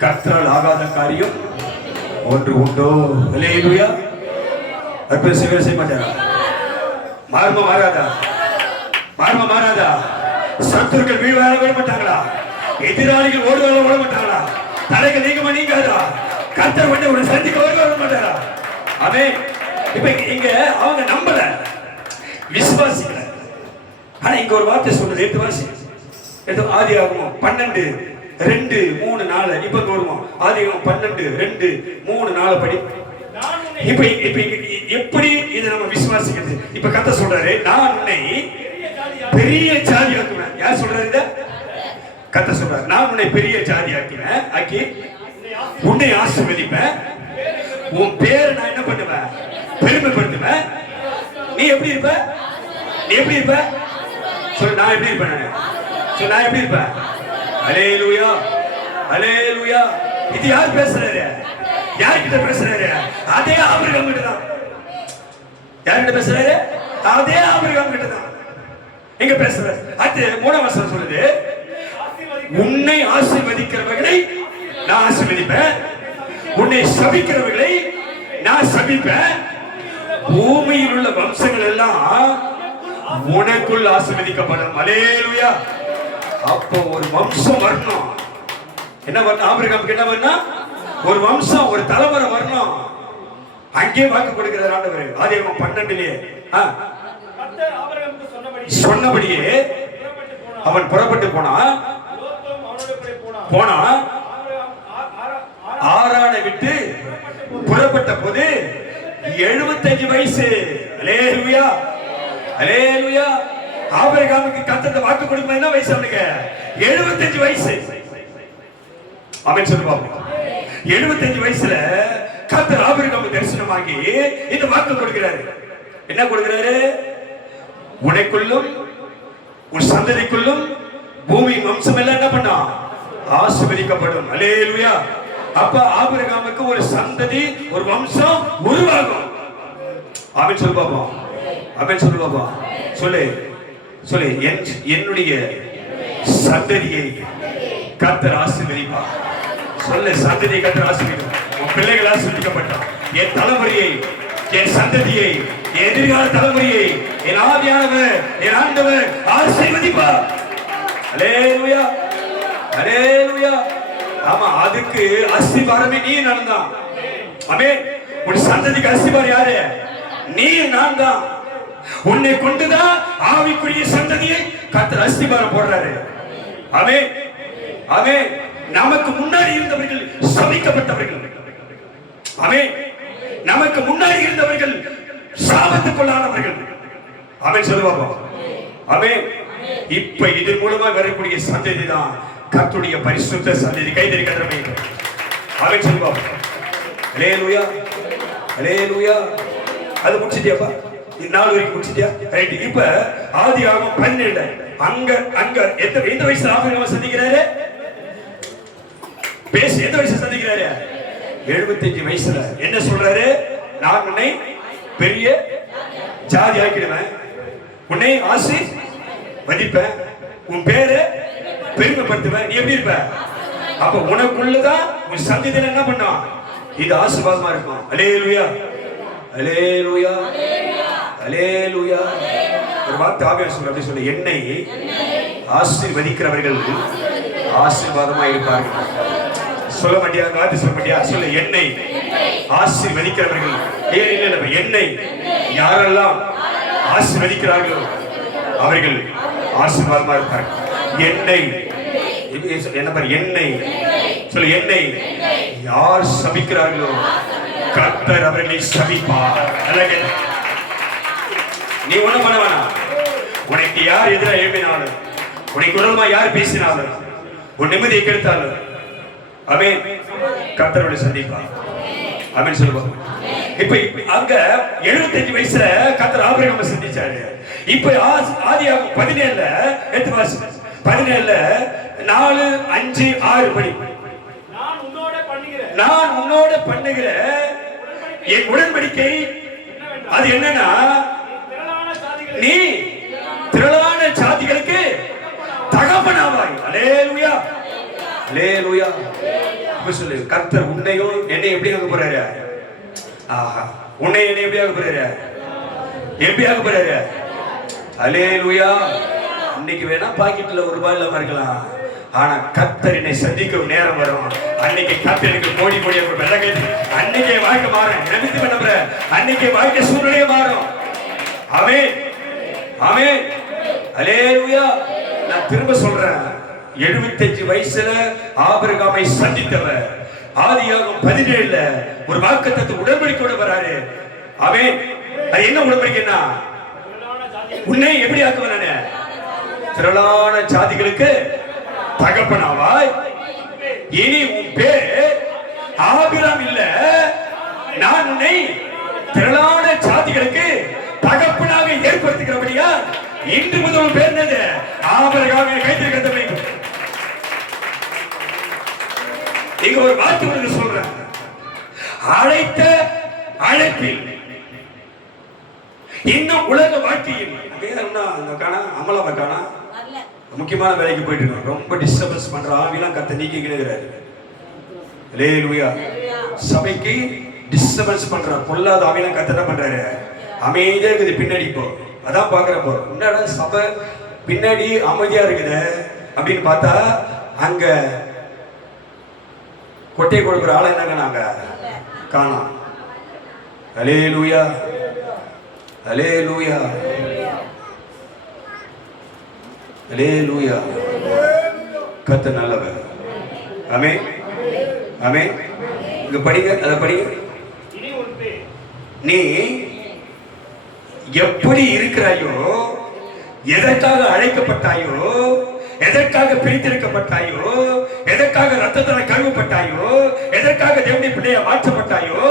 கர்த்தரால் ஆகாத காரியம் ஒன்று உண்டோ? ஹல்லேலூயா. அற்புதம் செய்ய மாட்டாரா? மாறுமா மாறாதா? மாறுமா மாறாதா? சத்துருக்கள் வீழ்வார விட மாட்டாங்களா? எதிராளிகள் ஓடுவார ஓட மாட்டாங்களா? தடைகள் நீங்கமா நீங்காதா? கர்த்தர் வந்து உன்னை சந்திக்க வர மாட்டாரா? அவன் இப்ப இங்க அவங்க நம்பல, விசுவாசிக்கல. ஆனா இங்க ஒரு வார்த்தை சொல்றது, எடுத்து வாசி. ஆதியாகமம் 12:2-3-4. இப்ப வருவோம். ஆதியாகமம் 12:2-3-4 படி. இப்ப இப்ப எப்படி இதை நம்ம விசுவாசிக்கிறது? இப்ப கர்த்தர் சொல்றாரு, நான் உன்னை பெரிய ஜாதி ஆக்குவேன். யார் சொல்றாரு இத? கர்த்தர் சொல்றாரு, நான் உன்னை பெரிய ஜாதி ஆக்குவேன், ஆக்கி உன்னை ஆசீர்வதிப்பேன், உன் பேரை நான் என்ன பண்ணுவேன்? பெருமைப்படுத்துவேன். நீ எப்படி இருப்ப? நீ எப்படி இருப்ப? சொல்லு. நான் எப்படி இருப்பேன்? சொல்லு. நான் எப்படி இருப்பேன்? ஹல்லேலூயா ஹல்லேலூயா. இது யார் பேசுறாரு? யார்கிட்ட பேசுறாரு? அதே ஆபிரகாம் கிட்ட தான். யார்கிட்ட பேசுறாரு? அதே ஆபிரகாம் கிட்ட தான். எங்க பேசுறாரு? அது 3ஆம் வசனம் சொல்லுது, உன்னை ஆசீர்வதிக்கிறவர்களை நான் ஆசீர்வதிப்பேன், உன்னை சபிக்கிறவர்களை நான் சபிப்பேன், பூமியில் உள்ள வம்சங்கள் எல்லாம் உனக்குள் ஆசீர்வதிக்கப்படும். ஹல்லேலூயா. அப்போ ஒரு வம்சம் வரணும். என்ன வரணும்? ஆபிரகாமுக்கு என்ன வரணும்? ஒரு வம்சம், ஒரு தலைமுறை வரணும். அங்கே வாக்கு கொடுக்கிறார் ஆண்டவர். ஆதியாகமம் 12 சொன்னபடியே அவன் புறப்பட்டு போனா ஆரானை விட்டு புறப்பட்ட போது 75 வயசு. ஹல்லேலூயா ஹல்லேலூயா. ஆபிரகாமுக்கு கர்த்தர் வாக்கு கொடுக்கும் என்ன வயசு? அவனுக்கு 75 வயசு. ஆமென் சொல்லுவாங்க. 75 வயசுல கர்த்தர் ஆபிரகாமுக்கு தரிசனமாகி இந்த வாக்கு கொடுக்கிறாரு. என்ன கொடுக்கிறாரு? உனக்குள்ளும் உன் சந்ததிக்குள்ளும் பூமி வம்சம் எல்லாம் என்ன பண்ணா? ஆசீர்வதிக்கப்படும். ஹல்லேலூயா. அப்ப ஆபிரகாமுக்கு ஒரு சந்ததி, ஒரு வம்சம் உருவாகும். ஆமென் சொல்லு பாப்பா. ஆமென் சொல்லு பாப்பா. சொல்லு சொல்லு, என்னுடைய சந்ததியை கர்த்தர் ஆசீர்வதிப்பார். சொல்லு, சந்ததியை கர்த்தர் ஆசீர்வதிப்பார். உன் பிள்ளைகள் ஆசீர்வதிக்கப்பட்டான். என் தலைமுறையை, என் சந்ததியை, என் எதிர்கால தலைமுறையை என் ஆவியானவர், என் ஆண்டவர் ஆசீர்வதிப்பார். அல்லேலூயா, அல்லேலூயா. ஆமா, அதுக்கு அஸ்திபாரமே நீ நான் தான். ஆமென். உன் சந்ததிக்கு அஸ்திபாரம் யாரு? நீ நான் தான். உன்னை கொண்டுதான் ஆவிக்குரிய சந்ததியை கர்த்தர் அஸ்திபாரம் போடுறாரு. ஆமென், ஆமென். நமக்கு முன்னாடி இருந்தவர்கள் சபிக்கப்பட்டவர்கள். ஆமென். நமக்கு முன்னாடி இருந்தவர்கள் சாபத்துக்குள்ளானவர்கள். ஆமென் சொல்லுவாங்க. ஆமென். இப்ப இது மூலமா வரக்கூடிய சந்ததி தான் கர்த்தருடைய பரிசுத்த சந்ததி. கைதறி கதறமே. ஆமென் சொல்லுவாங்க. அல்லேலூயா, அல்லேலூயா. அது முடிச்சிட்டியாப்பா? நாலு வரைக்கும் முடிச்சிட்டியா? ரைட். இப்ப ஆதியாகமம் 12 அங்க எந்த வயசுல ஆபிரகாம் சந்திக்கிறாரு? பேசி எந்த வயசுல சந்திக்கிறாரு? 75 வயசுல. என்ன சொல்றாரு? நான் உன்னை பெரிய ஜாதி ஆக்கிடுவேன், உன்னை ஆசீர்வதிப்பேன், உன் பேரை பெருமைப்படுத்துவேன், நீ எப்படி இருப்ப? அப்ப உனக்குள்ளதான் உன் சந்ததியில என்ன பண்ணான்? இது ஆசீர்வாதமா இருக்கும். அல்லேலூயா, அல்லேலூயா, அல்லேலூயா. ஒரு வார்த்தை ஆவியானவர் சொல்ல, அப்படி சொல்ல, என்னை ஆசீர்வதிக்கிறவர்கள் ஆசீர்வாதமா இருப்பார்கள். சொல்ல மாட்டியா? வார்த்தை சொல்ல மாட்டியா? சொல்ல, என்னை ஆசீர்வதிக்கிறவர்கள். என்னை யாரெல்லாம் ஆசீர்வதிக்கிறார்களோ அவர்கள் ஆசீர்வாதமா இருப்பார்கள். என்னை என்ன பாரு, என்னை சொல்ல, என்னை யார் சபிக்கிறார்களோ கர்த்தர் அவர்களை சபிப்பார். நீ ஒண்ணும் பண்ண வேணாம். உனக்கு யார் எதிராக எழுப்பினாலும், உனக்கு விரோதமா யார் பேசினாலும், உன் நிம்மதியை கெடுத்தாலும், ஆமென், கர்த்தரோட சந்திப்பார். ஆமென் சொல்லுவாங்க. இப்ப அங்க 75 வயசுல கர்த்தர் ஆபிரகாமை சந்திச்சாரு. இப்ப ஆதியாகமம் 17 எடுத்து வாசி. 17 4, 5, 6 படி. நான் உன்னோட பண்ணுகிற என் உடன்படிக்கை அது என்னன்னா, நீ திரளான ஜாதிகளுக்கு தகப்பனாவாய். அல்லேலூயா, அல்லேலூயா. சொல்லு, கர்த்தர் உன்னையும் என்னை எப்படி ஆக போறாரு? ஆஹா, உன்னை என்னை எப்படி ஆக போறாரு? எப்படி ஆக போறாரு? அல்லேலூயா. இன்னைக்கு வேணா பாக்கெட்ல ₹1 இல்லாம இருக்கலாம், ஆனா கர்த்தர் என்னை சந்திக்கும் நேரம் வரும். அன்னைக்கு கர்த்தருக்கு கோடி கோடியா வெள்ள கேட்டு அன்னைக்கே வாழ்க்கை மாறும். நினைத்து பண்ண அன்னைக்கே வாழ்க்கை சூழ்நிலையே மாறும். ஆமென், ஆமென், அல்லேலூயா. நான் திரும்ப சொல்றேன், 75 வயசுல ஆபிரகாமை சந்தித்தவர் ஆதியாகமம் 17 ஒரு வாக்குத்தத்த உடன்படிக்கையோட வராரு. ஆமென். அது என்ன உடன்படிக்கைன்னா, உன்னை எப்படி ஆக்குவேன்? திரளான ஜாதிகளுக்கு தகப்பனாவாய். இனி உன் பேர் ஆபிரகாம் இல்ல, நான் உன்னை திரளான ஜாதிகளுக்கு தகப்பனாக ஏற்படுத்துகிறபடியா இன்று முதல் பேர் என்னது? ஆபிரகாம். கைத்திருக்க இங்க ஒரு வார்த்தை உங்களுக்கு சொல்றேன். அழைத்த அழைப்பில் இன்னும் உலக வாழ்க்கையில் அமலாவை காணா முக்கியமான வேலைக்கு போயிட்டு இருக்கோம். ரொம்ப டிஸ்டர்பன்ஸ் பண்ற ஆவிலாம் கத்த நீக்கி கிடுகிறாரு. அல்லேலூயா. சபைக்கு டிஸ்டர்பன்ஸ் பண்ற பொல்லாத ஆவிலாம் கத்த என்ன பண்றாரு? அமைதியா இருக்குது பின்னாடி. இப்போ அதான் பாக்குறப்போ என்னடா சபை பின்னாடி அமைதியா இருக்குது அப்படின்னு பார்த்தா, அங்க கொட்டை கொடுக்குற ஆளை என்னங்க நாங்க காணோம். அல்லேலூயா, அல்லேலூயா, அல்லேலூயா. கர்த்தர் நல்லவர். ஆமென், ஆமென். இங்க படிங்க, அத படிங்க. நீ எப்படி இருக்கிறாயோ, எதற்காக அழைக்கப்பட்டாயோ, எதற்காக பிரித்தெடுக்கப்பட்டாயோ, எதற்காக ரத்தத்தால் கழுவப்பட்டாயோ, எதற்காக தேவனுடைய பிள்ளையா மாற்றப்பட்டாயோ,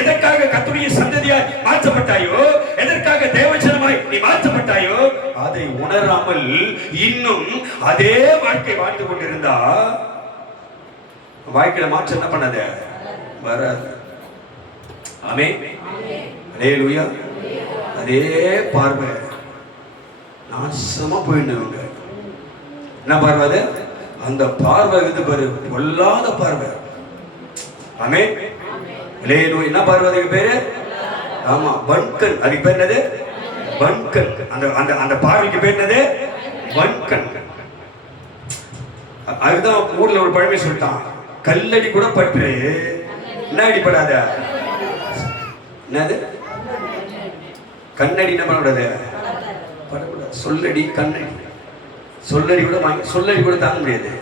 எதற்காக கர்த்தருடைய சந்ததியாய் மாற்றப்பட்டாயோ, எதற்காக தேவஜனமாய் நீ மாற்றப்பட்டாயோ, அதை உணராமல் இன்னும் அதே வாழ்க்கை வாழ்ந்து கொண்டிருந்தா வாழ்க்கையில மாற்றம் என்ன பண்ணாத வராது. ஆமென், அல்லேலூயா. அதே பார்வை நாசமா போயிடுங்க. என்ன பார்வை அது? அந்த பார்வை இது பாரு, பொல்லாத பார்வை. ஆமென். ஹல்லேலூயா. என்ன பார்வை அதுக்கு பேரு? ஆமா, வன்கண். அதுக்கு பேர் என்னது? வன்கண். அந்த அந்த அந்த பார்வைக்கு பேர் என்னது? வன்கண். அதுதான் ஊர்ல ஒரு பழமை சொல்லிட்டான், கல்லடி கூட பற்று என்ன அடிப்படாத. என்னது? கண்ணடி என்ன பண்ணக்கூடாது? படக்கூடாது. சொல்லடி கண்ணடி. சொல்லடி கூட சொல்லடி கூட தாங்க முடியாது.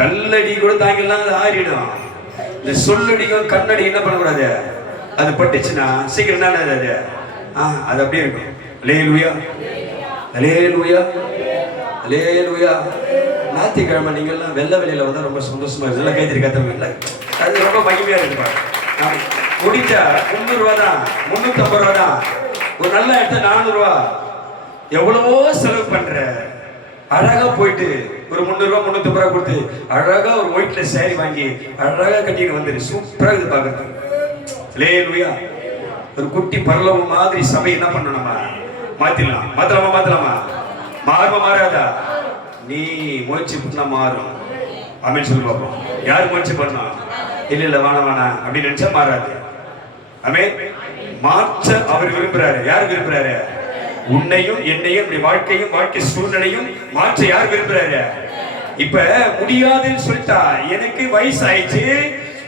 கல்லடி கூட தாங்கலாம், அது ஆறிடும். இந்த சொல்லடிக்கும் கண்ணடி என்ன பண்ணக்கூடாது? அது பட்டுச்சுன்னா சீக்கிரம் என்ன அது? அது அப்படியே இருக்கும். அல்லேலூயா, அல்லேலூயா, அல்லேலூயா. ஞாயிற்றுக்கிழமை நீங்கள்லாம் வெள்ளை வெளியில வந்தா ரொம்ப சந்தோஷமா இருக்கு. எல்லாம் கைத்திரி கத்தவங்க, அது ரொம்ப மகிமையா இருக்கு. முடிச்சா 300 ரூபா தான், 350 ரூபா தான். ஒரு நல்ல இடத்த 400 ரூபா. எவ்வளவோ செலவு பண்ற, அழகா போயிட்டு ஒரு 300 ரூபா 350 ரூபா கொடுத்து அழகா ஒரு ஒயிட்ல சேரி வாங்கி அழகா கட்டிட்டு வந்துரு. சூப்பரா இது பாக்குறது. அல்லேலூயா. ஒரு குட்டி பரலோகம் மாதிரி சபை என்ன பண்ணணுமா? மாத்திடலாம். மாத்தலாமா? மாறுமா மாறாதா? நீ முயற்சி பண்ணா மாறும். ஆமென் சொல்லு பாப்போம். யார் முயற்சி பண்ணா? இல்ல வேணா அப்படின்னு நினைச்சா மாறாது. ஆமென். மாற்ற அவர் விரும்புறாரு. யார் விரும்புறாரு? உன்னையும் என்னையும், இப்படி வாழ்க்கையும் வாழ்க்கை சூழ்நிலையும் மாற்ற யார் விரும்புறாரு? இப்ப முடியாதுன்னு சொல்லிட்டா, எனக்கு வயசு ஆயிடுச்சு.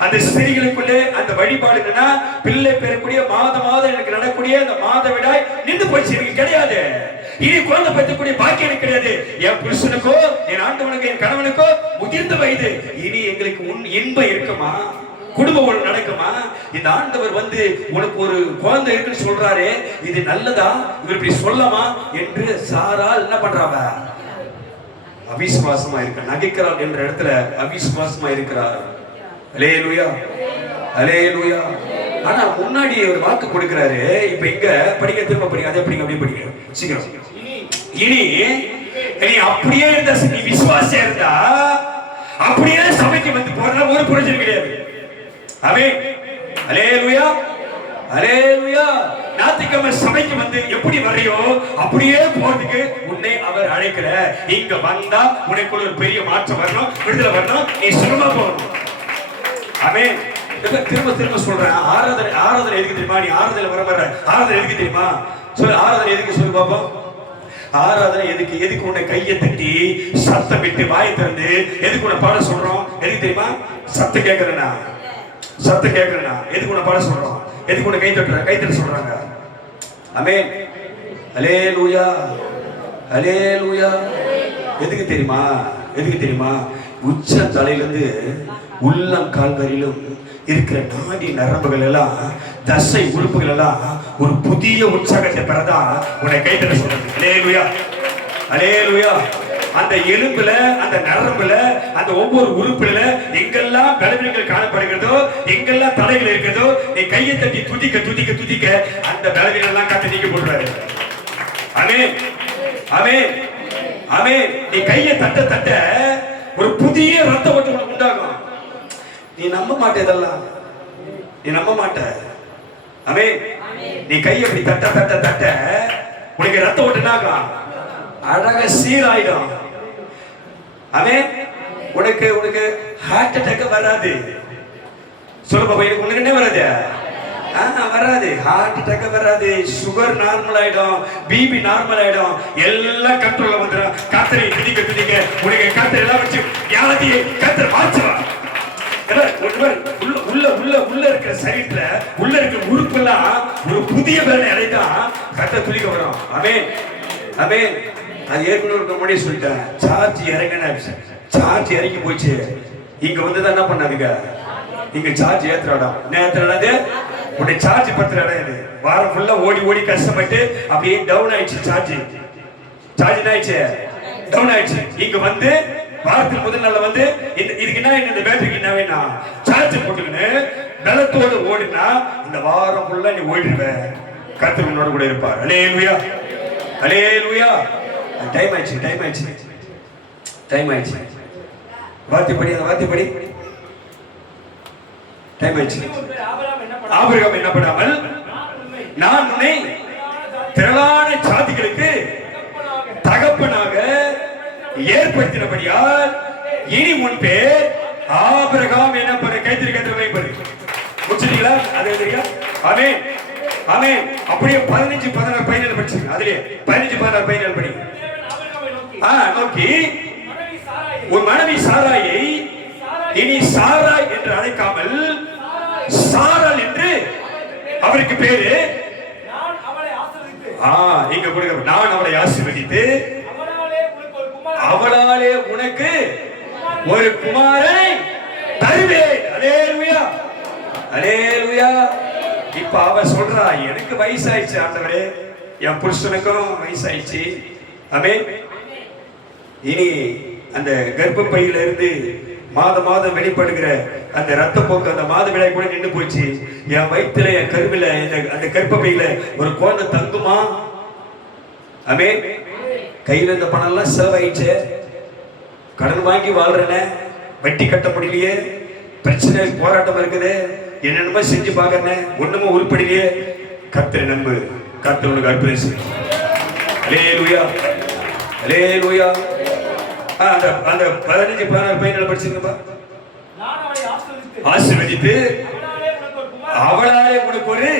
அந்த ஸ்திரீகளுக்குள்ளே அந்த வழிபாடு என்னன்னா, பிள்ளை பெறக்கூடிய மாதம் எனக்கு நடக்கூடிய அந்த மாதவிடாய் நின்று போச்சு. எனக்கு கிடையாது. இனி குழந்தை பெற்றக்கூடிய பாக்கியம் எனக்கு கிடையாது. என் புருஷனுக்கோ, என் ஆண்டவனுக்கு, என் கணவனுக்கோ முதிர்ந்த வயது. இனி எங்களுக்கு இன்பம் இருக்குமா? குடும்பம் ஒன்று நடக்குமா? இந்த ஆண்டவர் வந்து உனக்கு ஒரு குழந்தை இருக்குன்னு சொல்றாரு, இது நல்லதா? இவர் இப்படி சொல்லமா என்று சாரால் என்ன பண்றாங்க? அவிசுவாசமா இருக்க. நகைக்கிறார் என்ற இடத்துல அவிசுவாசமா இருக்கிறார். அல்லேலூயா, அல்லேலூயா. ஆனா முன்னாடி ஒரு வாக்கு கொடுக்கிறாரு. இப்ப இங்க படிக்க, திரும்ப படிங்க, அதே படிங்க, அப்படியே படிங்க சீக்கிரம். இனி நீ அப்படியே இருந்த, நீ விசுவாசியா இருந்தா அப்படியே சபைக்கு வந்து போறதுல ஒரு பிரயோஜனம் கிடையாது. ஆமென். அல்லேலூயா, அல்லேலூயா. ஞாயிற்றுக்கிழமை சபைக்கு வந்து எப்படி வரையோ அப்படியே போறதுக்கு உன்னை அவர் அழைக்கல. இங்க வந்தா உனக்குள்ள ஒரு பெரிய மாற்றம் வரணும், விடுதலை வரணும், நீ சுலமா போகணும். ஆமென். திரும்ப சொல்றேன். ஆராதனை எதுக்கு தெரியுமா? நீ ஆராதனை வர ஆராதனை எதுக்கு தெரியுமா? சொல்லு, ஆராதனை எதுக்கு சொல்லு பாப்போம். ஆராதனை எதுக்கு உன்னை கையை தட்டி சத்தம் விட்டு வாயை திறந்து எதுக்கு உன்னை பாட சொல்றோம்? எதுக்கு தெரியுமா? சத்தம் கேட்கறேனா? எதுக்கு உன்னை பாட சொல்றோம்? எதுக்கு உன்னை கைத்தட்ட சொல்றாங்க? ஆமென். அல்லேலூயா, அல்லேலூயா. எதுக்கு தெரியுமா? உச்ச தலையிலிருந்து உள்ளம் கால் வரையிலும் இருக்கிற நாடி நரம்புகள் எல்லாம், தசை உறுப்புகள் எல்லாம் ஒரு புதிய உற்சாகத்தை பெறதா உன்னை கைத்தட்ட சொல்றது. அல்லேலூயா, அல்லேலூயா. அந்த எலும்புல, அந்த நரம்புல, அந்த ஒவ்வொரு உறுப்புல எங்கெல்லாம் பலவீனங்கள் காணப்படுகிறதோ, எங்கெல்லாம் தடைகள் இருக்கிறதோ, நீ கையை தட்டி துதிக்க அந்த பலவீனம் எல்லாம் கட்டி நீக்கி போடுறாரு. ஆமென், ஆமென், ஆமென். நீ கையை தட்ட ஒரு புதிய ரத்த ஓட்டம் உனக்கு உண்டாகும். நீ நம்ப மாட்டே, இதெல்லாம் நீ நம்ப மாட்ட. ஆமென். நீ கையை அப்படி தட்ட உனக்கு ரத்த ஓட்டம்னாகும், அழகா சீராயிடும். ஆமென். உனக்கு ஹார்ட் அட்டாக் வராது. சொல்லுப்பா, உனக்கு என்ன வராது? வராது. ஹார்ட் அட்டாக் வராது. சுகர் நார்மல் ஆயிடும், பிபி நார்மல் ஆயிடும், எல்லாம் கண்ட்ரோல்ல வந்துடும். கத்தரை துதிக்க உனக்கு கத்தரை எல்லாம் வச்சு வியாதியை கத்தரை மாற்றுவா. உள்ள இருக்கிற சரீரத்துல உள்ள இருக்கிற உறுப்பு எல்லாம் ஒரு புதிய பலனை அடைதான் கத்தரை துதிக்க வரும். ஆமென், ஆமென். அது ஏற்கனவே முன்னாடி சொல்லிட்டேன். சார்ஜ் இறங்கி போச்சு. இங்க வந்து என்ன பண்ணாதுங்க? இங்க சார்ஜ் ஏத்துறாடாது. உடைய சார்ஜ் பத்திர இடம் இது. வாரம் ஃபுல்லா ஓடி கஷ்டப்பட்டு அப்படியே டவுன் ஆயிடுச்சு. சார்ஜ் என்ன ஆயிடுச்சு? டவுன் ஆயிடுச்சு. இங்க வந்து வாரத்துக்கு முதல் நாள் வந்து இதுக்கு என்ன, இந்த பேட்டரிக்கு என்ன வேணா சார்ஜ் போட்டுக்கின்னு பலத்தோடு ஓடினா இந்த வாரம் ஃபுல்லா நீ ஓடிடுவ. கர்த்தர் உன்னோட கூட இருப்பார். அல்லேலூயா, அல்லேலூயா. டைம் ஆயிடுச்சு. வார்த்தைப்படி டைம் ஆயிடுச்சு. ஆபிரகாம் என்ன பண்ணாமல், நான் உன்னை திரளான ஜாதிகளுக்கு ஏற்படுத்தினபடியால் இனி முன் பேர் ஆபிரகாம் என கைத்திரி வைப்பது. முடிச்சிட்டீங்களா? அது எழுதுறீங்களா? ஆமென் ஆமென். அப்படியே 15 16 பதினேழு படிச்சுங்க. அதுலயே 15 16 பதினேழு படி. நோக்கி உன் மனைவி சாராயை இனி சாராய் என்று அழைக்காமல் சாராள் என்று அவருக்கு பேரு. இங்க கொடுக்க நான் அவளை ஆசீர்வதித்து அவளாலே உனக்கு ஒரு குமாரனை தருவேன். அல்லேலூயா அல்லேலூயா. இப்ப அவ சொல்றா, எனக்கு வயசாயிடுச்சு ஆண்டவரே, என் புருஷனுக்கும் வயசாயிடுச்சு. ஆமென். இனி அந்த கர்ப்பப்பையில இருந்து மாதம் வெளிப்படுகிற அந்த ரத்த போக்கு, அந்த மாதவிடாய் கூட நின்று போச்சு. என் வயிற்றுல, என் கருவில, அந்த கர்ப்பப்பையில ஒரு குழந்தை தங்குமா? ஆமென். கையில இந்த பணம் எல்லாம் செலவாயிடுச்சு, கடன் வாங்கி வாழ்றேனே, வட்டி கட்ட முடியலையே, பிரச்சனை போராட்டம் இருக்குது, என்னென்னமோ செஞ்சு பாக்குறேன், ஒண்ணுமோ உருப்படிலையே. கர்த்தரை நம்பு, கர்த்தர் உனக்கு அற்புதம் செய்யும். அல்லேலூயா அல்லேலூயா. அந்த 15 16 பதினேழு படிச்சுங்கப்பா. ஆசீர்வதித்து அவளாலே உனக்கு ஒரு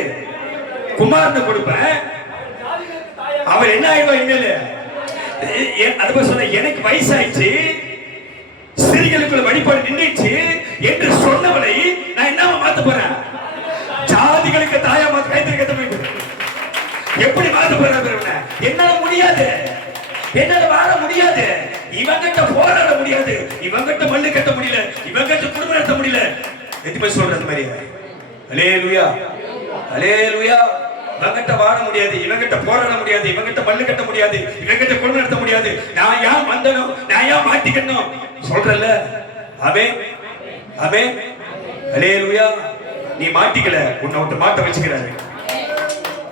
குமாரனை கொடுப்பேன். அவர் என்ன ஆயிடுவா இனிமேல்? அது சொன்ன, எனக்கு வயசாயிடுச்சு, ஸ்திரீகளுக்குள்ள வழிபாடு நின்றுச்சு என்று சொன்னவளை நான் என்ன மாத்த போறேன்? ஜாதிகளுக்கு தாயா மாத்த கைத்திருக்க எப்படி மாத்த போறேன்? என்னால முடியாது, என்னால வாழ முடியாது, இவங்கிட்ட போராட முடியாது, இவங்கிட்ட மல்லு கட்ட முடியல, இவங்கிட்ட குடும்பம் நடத்த முடியல. எதுவுமே சொல்றது மாதிரி. அல்லேலூயா அல்லேலூயா. இவங்கிட்ட வாழ முடியாது, இவங்கிட்ட போராட முடியாது, இவங்கிட்ட மல்லு கட்ட முடியாது, இவங்கிட்ட குடும்பம் நடத்த முடியாது, நான் ஏன் வந்தனும், நான் ஏன் மாட்டிக்கணும் சொல்றல. ஆமென் ஆமென் அல்லேலூயா. நீ மாட்டிக்கல, உன்னை ஒருத்தர் மாட்ட வச்சுக்கிறாரு.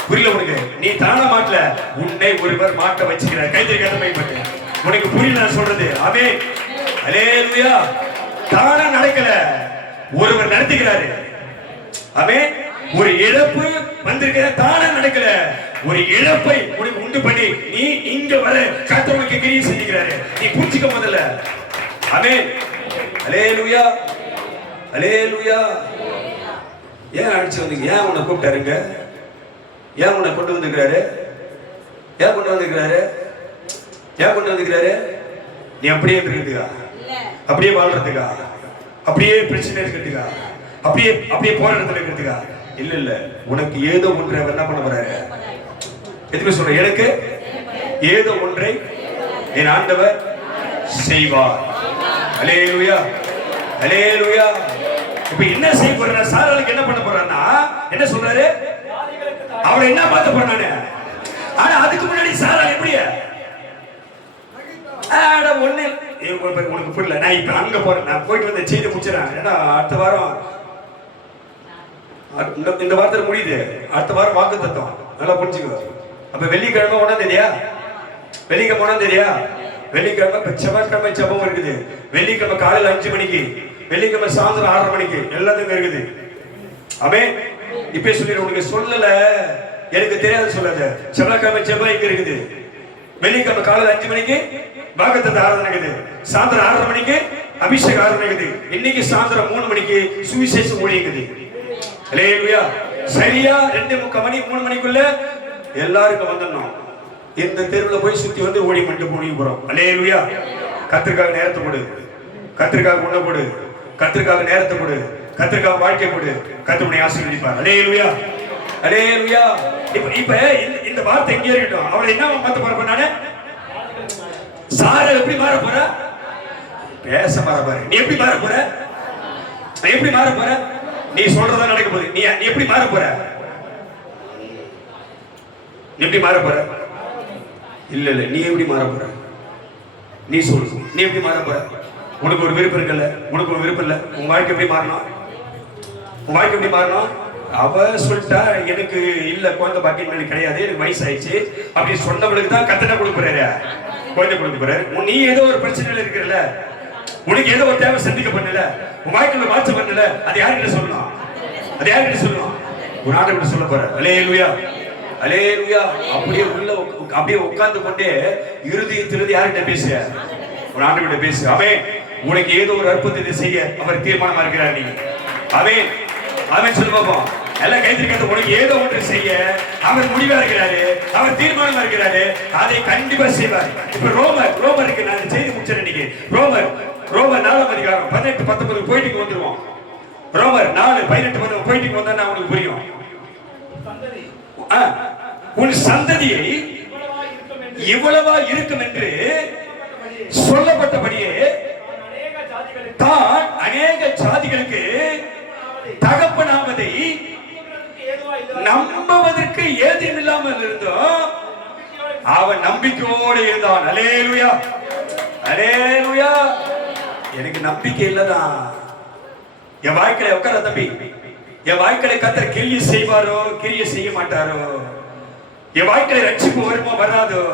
புரியல உனக்கு? நீ தானா மாட்டல, உன்னை ஒருவர் மாட்ட வச்சுக்கிறார். கைத்தறி கதமை பட்டு உனக்கு புரியல நான் சொல்றது. ஆமென் அல்லேலூயா. தானா நடக்கல, ஒருவர் நடத்துகிறாரு. ஆமென். ஒரு இழப்பு வந்திருக்கிற, தானா நடக்கல, ஒரு இழப்பை உனக்கு உண்டு பண்ணி நீ இங்க வர கர்த்தர் உனக்கு கிரியை செஞ்சுக்கிறாரு. நீ புரிஞ்சுக்க முதல்ல. ஆமென் அல்லேலூயா அல்லேலூயா. ஏன் அடிச்சு வந்தீங்க? ஏன் உன்னை கூப்பிட்டாருங்க? ஏன் உன்னை கொண்டு வந்துக்கிறாரு? ஏன் கொண்டு வந்துக்கிறாரு? ஏன் கொண்டு வந்துக்கிறாரு? நீ அப்படியே இருக்கிறதுக்கா? அப்படியே வாழ்றதுக்கா? அப்படியே பிரச்சனை இருக்கிறதுக்கா? அப்படியே அப்படியே போராட்டத்தில் இருக்கிறதுக்கா? இல்ல இல்ல, உனக்கு ஏதோ ஒன்றை என்ன பண்ண போறாரு? எதுவுமே சொல்ற, எனக்கு ஏதோ ஒன்றை என் ஆண்டவர் செய்வார். அல்லேலூயா அல்லேலூயா. இப்ப என்ன செய்ய போறாரு? சாராளுக்கு என்ன பண்ண போறாருன்னா, என்ன சொல்றாரு? அவரை என்ன பார்த்து போறானே. ஆனா அதுக்கு முன்னாடி சாராள் எப்படியா? ஒண்ணு உனக்கு புரியல. நான் இப்ப அங்க போறேன், நான் போயிட்டு வந்து செய்தி முடிச்சிடறேன். ஏன்னா அடுத்த வாரம், இந்த வாரத்துல முடியுது, அடுத்த வாரம் வாக்கு தத்துவம் நல்லா புரிஞ்சுக்கோ. அப்ப வெள்ளிக்கிழமை 1ஆம் தேதியா? வெள்ளிக்கிழமை 1ஆம் தேதியா? வெள்ளிக்கிழமை செவ்வாய்க்கிழமை ஜெபம் இருக்குது. வெள்ளிக்கிழமை காலையில 5 மணிக்கு, வெள்ளிக்கிழமை சாயந்தரம் 6:30 மணிக்கு எல்லாத்துக்கும் இருக்குது. ஆமென். இப்ப சொல்லி உனக்கு சொல்லல, எனக்கு தெரியாது சொல்லாத. செவ்வாய்க்கிழமை ஜெபம் இங்க இருக்குது, வெள்ளிக்கிழமை காலையில 5 மணிக்கு வாக்குத்தத்த ஆராதனை இருக்குது, சாயந்தரம் 6:30 மணிக்கு அபிஷேக ஆராதனை இருக்குது, இன்னைக்கு சாயந்தரம் 3 மணிக்கு சுவிசேஷ ஊழியம் இருக்குது. அல்லேலூயா. சரியா 2:30 மணி 3 மணிக்குள்ள எல்லாருக்கும் வந்துடணும். இந்த தெருவில் போய் சுத்தி வந்து ஓடி பண்ணிட்டு போய் போறோம். அல்லேலூயா. கர்த்தருக்காக நேரத்தை கொடு, கர்த்தருக்காக உணவு கொடு, கர்த்தருக்காக நேரத்தை கொடு, கர்த்தருக்காக வாழ்க்கை கொடு. கர்த்தர் உன்னை ஆசீர்வதிப்பார். அல்லேலூயா அல்லேலூயா. இப்ப இந்த வார்த்தை எங்கே இருக்கட்டும். அவளை என்ன மாத்த போற? நானே சாராள் எப்படி மாற போற? பேச மாற போற. நீ எப்படி மாற போற? எப்படி மாற போற? நீ சொல்றதா நடக்க போகுது. நீ எப்படி மாற போற? எப்படி மாற போற? இல்ல இல்ல, நீ எப்படி மாற போற? நீ சொல்லு, நீ எப்படி மாற போற? உனக்கு ஒரு விருப்பம் இருக்குல்ல, உனக்கு ஒரு விருப்பம் இல்ல, உன் வாழ்க்கை எப்படி மாறணும்? உன் வாழ்க்கை எப்படி மாறணும்? அவ சொல்லிட்டா, எனக்கு இல்ல குழந்தை பாக்கியம் எனக்கு கிடையாது, எனக்கு வயசாயிடுச்சு அப்படி சொன்னவளுக்கு தான் கத்தனை கொடுக்குறாரு, குழந்தை கொடுக்குறாரு. நீ ஏதோ ஒரு பிரச்சனையில இருக்கிறல, உனக்கு ஏதோ ஒரு தேவை சந்திக்க பண்ணல, உன் வாழ்க்கையில மாற்றம் பண்ணல, அது யார்கிட்ட சொல்லணும்? அது யார்கிட்ட சொல்லணும்? ஒரு ஆண்டவர்கிட்ட சொல்ல போற. அல்லேலூயா அல்லேலூயா. அப்படியே உள்ள அப்படியே உட்கார்ந்து கொண்டே இருதயத்திலிருந்து யார்கிட்ட பேசுற? ஒரு ஆண்டவர்கிட்ட பேசு. ஆமென். உனக்கு ஏதோ ஒரு அற்புதத்தை செய்ய அவர் தீர்மானமா இருக்கிறார். நீ ஆமென் ஆமென் சொல்லு பாப்போம். எல்லாம் கைதிரிக்கிறது. உனக்கு ஏதோ ஒன்று செய்ய அவர் முடிவா இருக்கிறாரு, அவர் தீர்மானமா இருக்கிறாரு, அதை கண்டிப்பா செய்வார். இப்ப ரோமருக்கு நான் செய்தி முடிச்சேன் இன்னைக்கு. ரோமர் 4ஆம் அதிகாரம் 18 19 போயிட்டு வந்துருவோம். ரோமர் 4 18 19 போயிட்டு வந்தா உங்களுக்கு புரியும். உன் சந்ததியை இவ்வளவா இருக்கும் என்று சொல்லப்பட்டபடியே தான் அநேக ஜாதிகளுக்கு தகப்பனாவதை நம்புவதற்கு ஏதும் இல்லாமல் இருந்தோம். அவன் நம்பிக்கையோடு இருந்தான். அல்லேலூயா அல்லேலூயா. எனக்கு நம்பிக்கை இல்லதான். என் வாழ்க்கையில உட்கார தம்பி, என் வாழ்க்கையில கர்த்தர் கிரியை செய்வாரோ கிரியை செய்ய மாட்டாரோ, என் வாழ்க்கையில ரட்சிப்பு வருமோ வராதோ,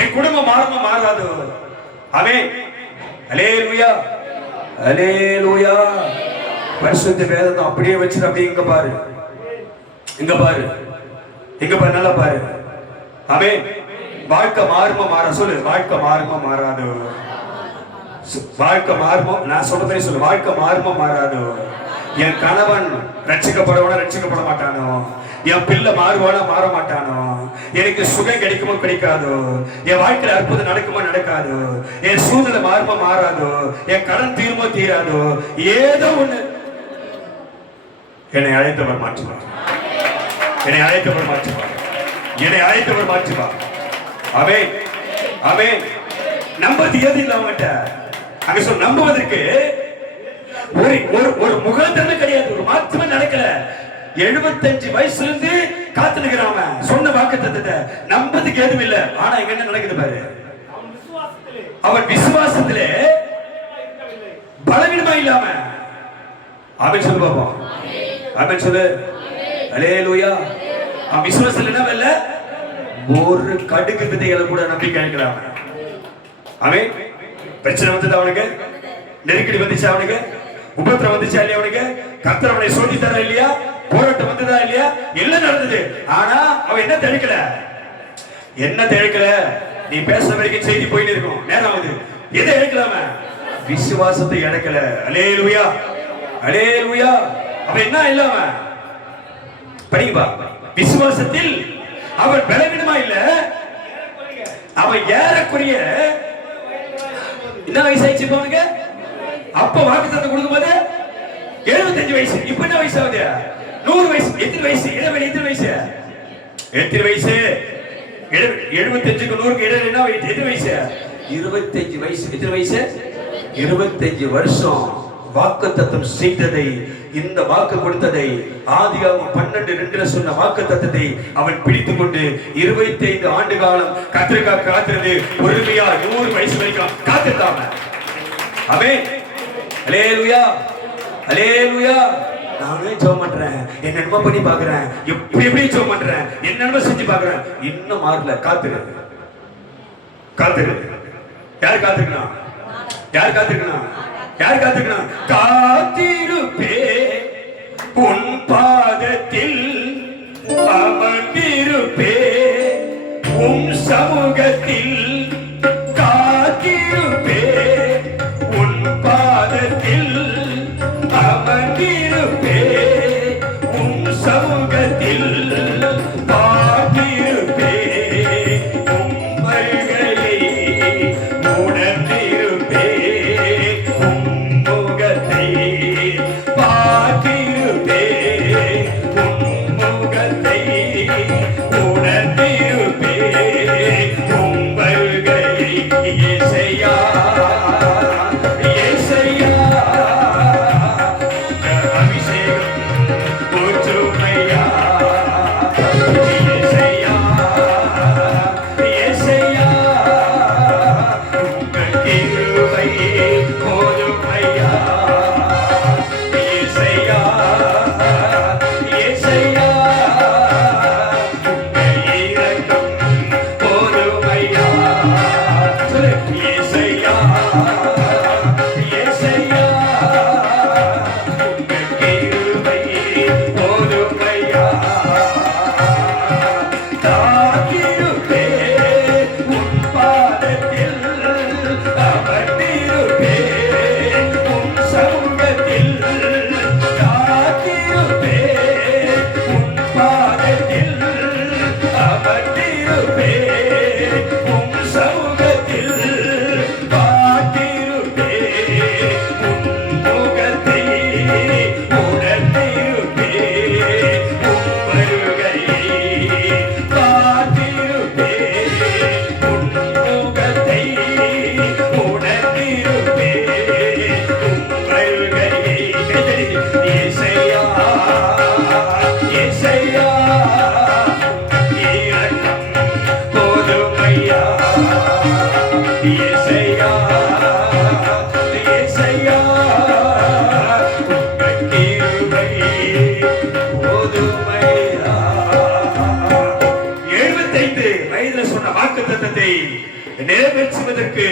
என் குடும்பம் மாறுமோ மாறாதோ. ஆமென் அல்லேலூயா அல்லேலூயா. பரிசுத்த வேதத்தை அப்படியே வச்சு அப்படியே இங்க பாரு, இங்க பாரு, இங்க பாரு, நல்லா பாரு. ஆமென். வாழ்க்கை மாறுமோ மாற சொல்லு. வாழ்க்கை மாறுமோ மாறாதோ. வாழ்க்கை மாறுமோ, நான் சொல்றதே சொல்லு. வாழ்க்கை மாறுமோ மாறாதோ. என் கணவன் ரட்சிக்கப்படுவானா ரட்சிக்கப்பட மாட்டானோ, என் பிள்ளை மாறுவானா மாற மாட்டானோ, எனக்கு சுகம் கிடைக்குமோ கிடைக்காதோ, என் வாழ்க்கையில அற்புதம் நடக்குமோ நடக்காதோ, என் சூழ்நிலை மாறுமோ மாறாதோ, என் கடன் தீருமோ தீராதோ, ஏதோ ஒண்ணு என்னை அழைத்தவர் மாற்றுவார். என்னை அழைத்தவர் மாற்றுவார். என்னை அழைத்தவர் மாற்றுவார். ஆமென் ஆமென். நம்பது ஏது இல்ல அவங்ககிட்ட. அங்க சொல்ல நம்புவதற்கு ஒரு முகத்தன்மை கிடையாது. ஒரு மாற்றமே நடக்கல. 75 வயசுல இருந்து காத்து நிக்கிறான். சொன்ன வாக்குத்தத்தத்தை நம்பதுக்கு எதுவும் இல்ல. ஆனா இங்க என்ன நடக்குது பாரு. அவன் விசுவாசத்திலே பலவீனமா இல்லாம. ஆமென் சொல்லு பாப்போம். ஆமென் சொல்லு. அல்லேலூயா. அவன் விசுவாசத்துல என்ன இல்ல, ஒரு கடுகு விதைகளை கூட நம்பிக்கை இருக்கிறான். ஆமென். பிரச்சனை வந்தது அவனுக்கு, நெருக்கடி வந்துச்சு அவனுக்கு, உபத்திரம் வந்துச்சா இல்லையா அவனுக்கு, கர்த்தர் அவனை சொல்லி தர இல்லையா, போராட்டம் வந்ததா இல்லையா, எல்லாம் நடந்தது. ஆனா அவன் என்ன தெளிக்கல, என்ன தெளிக்கல. நீ பேச வரைக்கும் செய்தி போயிட்டு இருக்கும், நேரம் ஆகுது. எதை இழக்கலாம? விசுவாசத்தை இழக்கல. அல்லேலூயா அல்லேலூயா. அவன் என்ன இல்லாம படிப்பா. விசுவாசத்தில் அவன் பலவீனமா இல்ல, அவன் ஏறக்குறைய என்ன வயசு ஆயிடுச்சு அவனுக்கு? அப்ப வாக்குத்தத்தம் கொடுக்கும்போது 75 வயசு. இப்ப என்ன வயசு ஆகுது? 100 வயசு. எத்தனை வயசு? இடைவெளி எத்தனை வயசு? எத்தனை வயசு? 75க்கு 100க்கு இடைவெளி என்ன? எத்தனை வயசு? 25 வயசு. எத்தனை வயசு? 25 வருஷம் வாக்குத்தத்தம் செய்ததை, இந்த வாக்கு கொடுத்ததை, ஆதியாகமம் 12:2 சொன்ன வாக்குத்தத்தத்தை அவன் பிடித்துக் கொண்டு 25 ஆண்டு காலம் கர்த்தருக்காக காத்திருந்து பொறுமையா 100 வயசு வரைக்கும் காத்திருந்தாங்க. ஆமென் அல்லேலூயா அல்லேலூயா. நானே ஜெபம் பண்றேன், என்னென்னமோ பண்ணி பாக்குறேன், எப்படி ஜெபம் பண்றேன், என்னென்னமோ செஞ்சு பாக்குறேன், இன்னும் மாறல. காத்துரு காத்துரு. யார் காத்துக்கணும்? யார் காத்துக்கணும்? யார் காத்துக்கணும்? காத்திருப்பே உன் பாதத்தில் அமர்ந்திருப்பே, உன் சமூகத்தில் காத்திருப்பே, உன் பாதத்தில் அமர்ந்திருப்பே, உன் சமூகத்தில் காத்திருப்பே, உன் வருகையை உணர்ந்திருப்பே, உன் முகத்தை பார்த்திருப்பே, உன் முகத்தை உணர்ந்திருப்பே, உன் வருகை இயேசையா இயேசையா உங்க கிருபை போதுமையா. 75 வயதுல சொன்ன வாக்குத்தத்தத்தை நிறைவேற்றுவதற்கு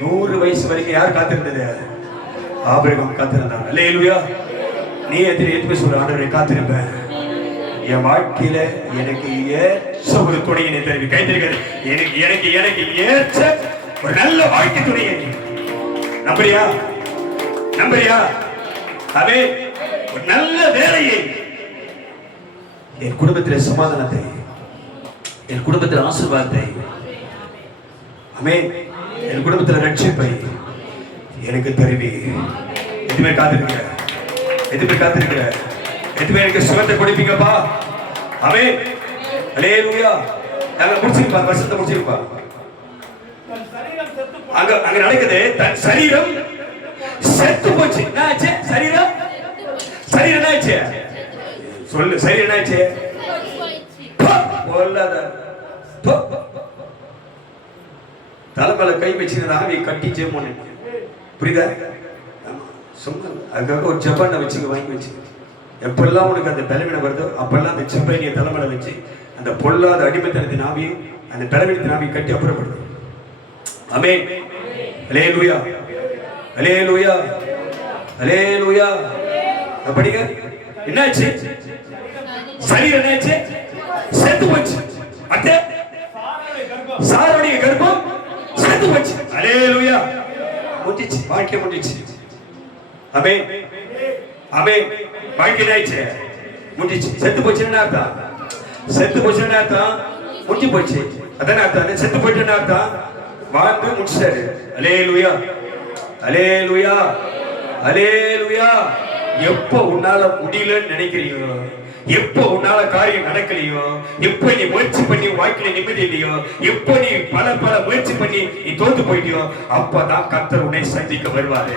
100 வயசு வரைக்கும் யார் காத்திருந்தது? ஆபிரகாம் காத்திருந்தாங்க. அல்லேலூயா. நீ எத்தனை சொல்ற ஆண்டவரை காத்திருப்பேன், என் வாழ்க்கையில எனக்கு ஏற்ற ஒரு துணையை தருவி. கைத்திருக்கிறது எனக்கு எனக்கு எனக்கு ஏற்ற ஒரு நல்ல வாழ்க்கை துணையை நம்புறியா? நம்புறியா? அதே ஒரு நல்ல வேலையை, என் குடும்பத்தில் சமாதானத்தை, என் குடும்பத்தில் ஆசீர்வாதத்தை, ஆமென், என் குடும்பத்தில் ரட்சிப்பை எனக்கு தருவி. எதுவுமே காத்திருக்கிற, எதுவுமே காத்திருக்கிற, எதுவுமே எனக்கு சுகத்தை கொடுப்பீங்கப்பா. ஆமென். அல்லேலூயா. நாங்க முடிச்சிருப்பா, வருஷத்தை முடிச்சிருப்பா. அங்க அங்க நடக்குது. தன் சரீரம் செத்து போச்சு. என்ன ஆச்சு? சரீரம் சரீரம் என்ன ஆச்சு? சொல்லு, சரீரம் என்ன ஆச்சு? தலைமையில கை வச்சுக்கிறதா நீ கட்டி ஜெபம். புரியுதா? சும்மா அதுக்காக ஒரு ஜப்பானை வச்சுக்க, வாங்கி வச்சு எப்பெல்லாம் உனக்கு அந்த பலவீனம் வருதோ அப்பெல்லாம் அந்த செப்பை நீ தலைமையில வச்சு அந்த பொல்லாத அடிமைத்தனத்தின் ஆவியும் அந்த பலவீனத்தின் ஆவியும் கட்டி அப்புறப்படுது. ஆமென். அல்லேலூயா, அல்லேலூயா, அல்லேலூயா. அப்படிங்க என்னாச்சு? சரீரம் என்னாச்சு? செத்து போச்சு. அத்த சாரோடைய கர்ப்பம் செத்து போச்சு. அல்லேலூயா. முடிச்சு, வாழ்க்கை முடிச்சு. ஆமென், ஆமென். வாழ்க்கை ஆயிடுச்சு, முடிச்சு. செத்து போச்சுன்னா அர்த்தம், செத்து போச்சுன்னா அர்த்தம் முடிஞ்சு போச்சு. அதானே அர்த்தம். செத்து போயிட்டுன்னா அர்த்தம் வாழ்ந்து முடிச்சாரு. அல்லேலூயா, அல்லேலூயா, அல்லேலூயா. எப்போ உன்னால முடியலன்னு நினைக்கிறியோ, எப்போ உன்னால காரியம் நடக்கலையோ, எப்போ நீ முயற்சி பண்ணி வாழ்க்கையில நிம்மதி இல்லையோ, எப்போ நீ பல பல முயற்சி பண்ணி நீ தோத்து போயிட்டியோ, அப்பதான் கர்த்தர் உன்னை சந்திக்க வருவாரு.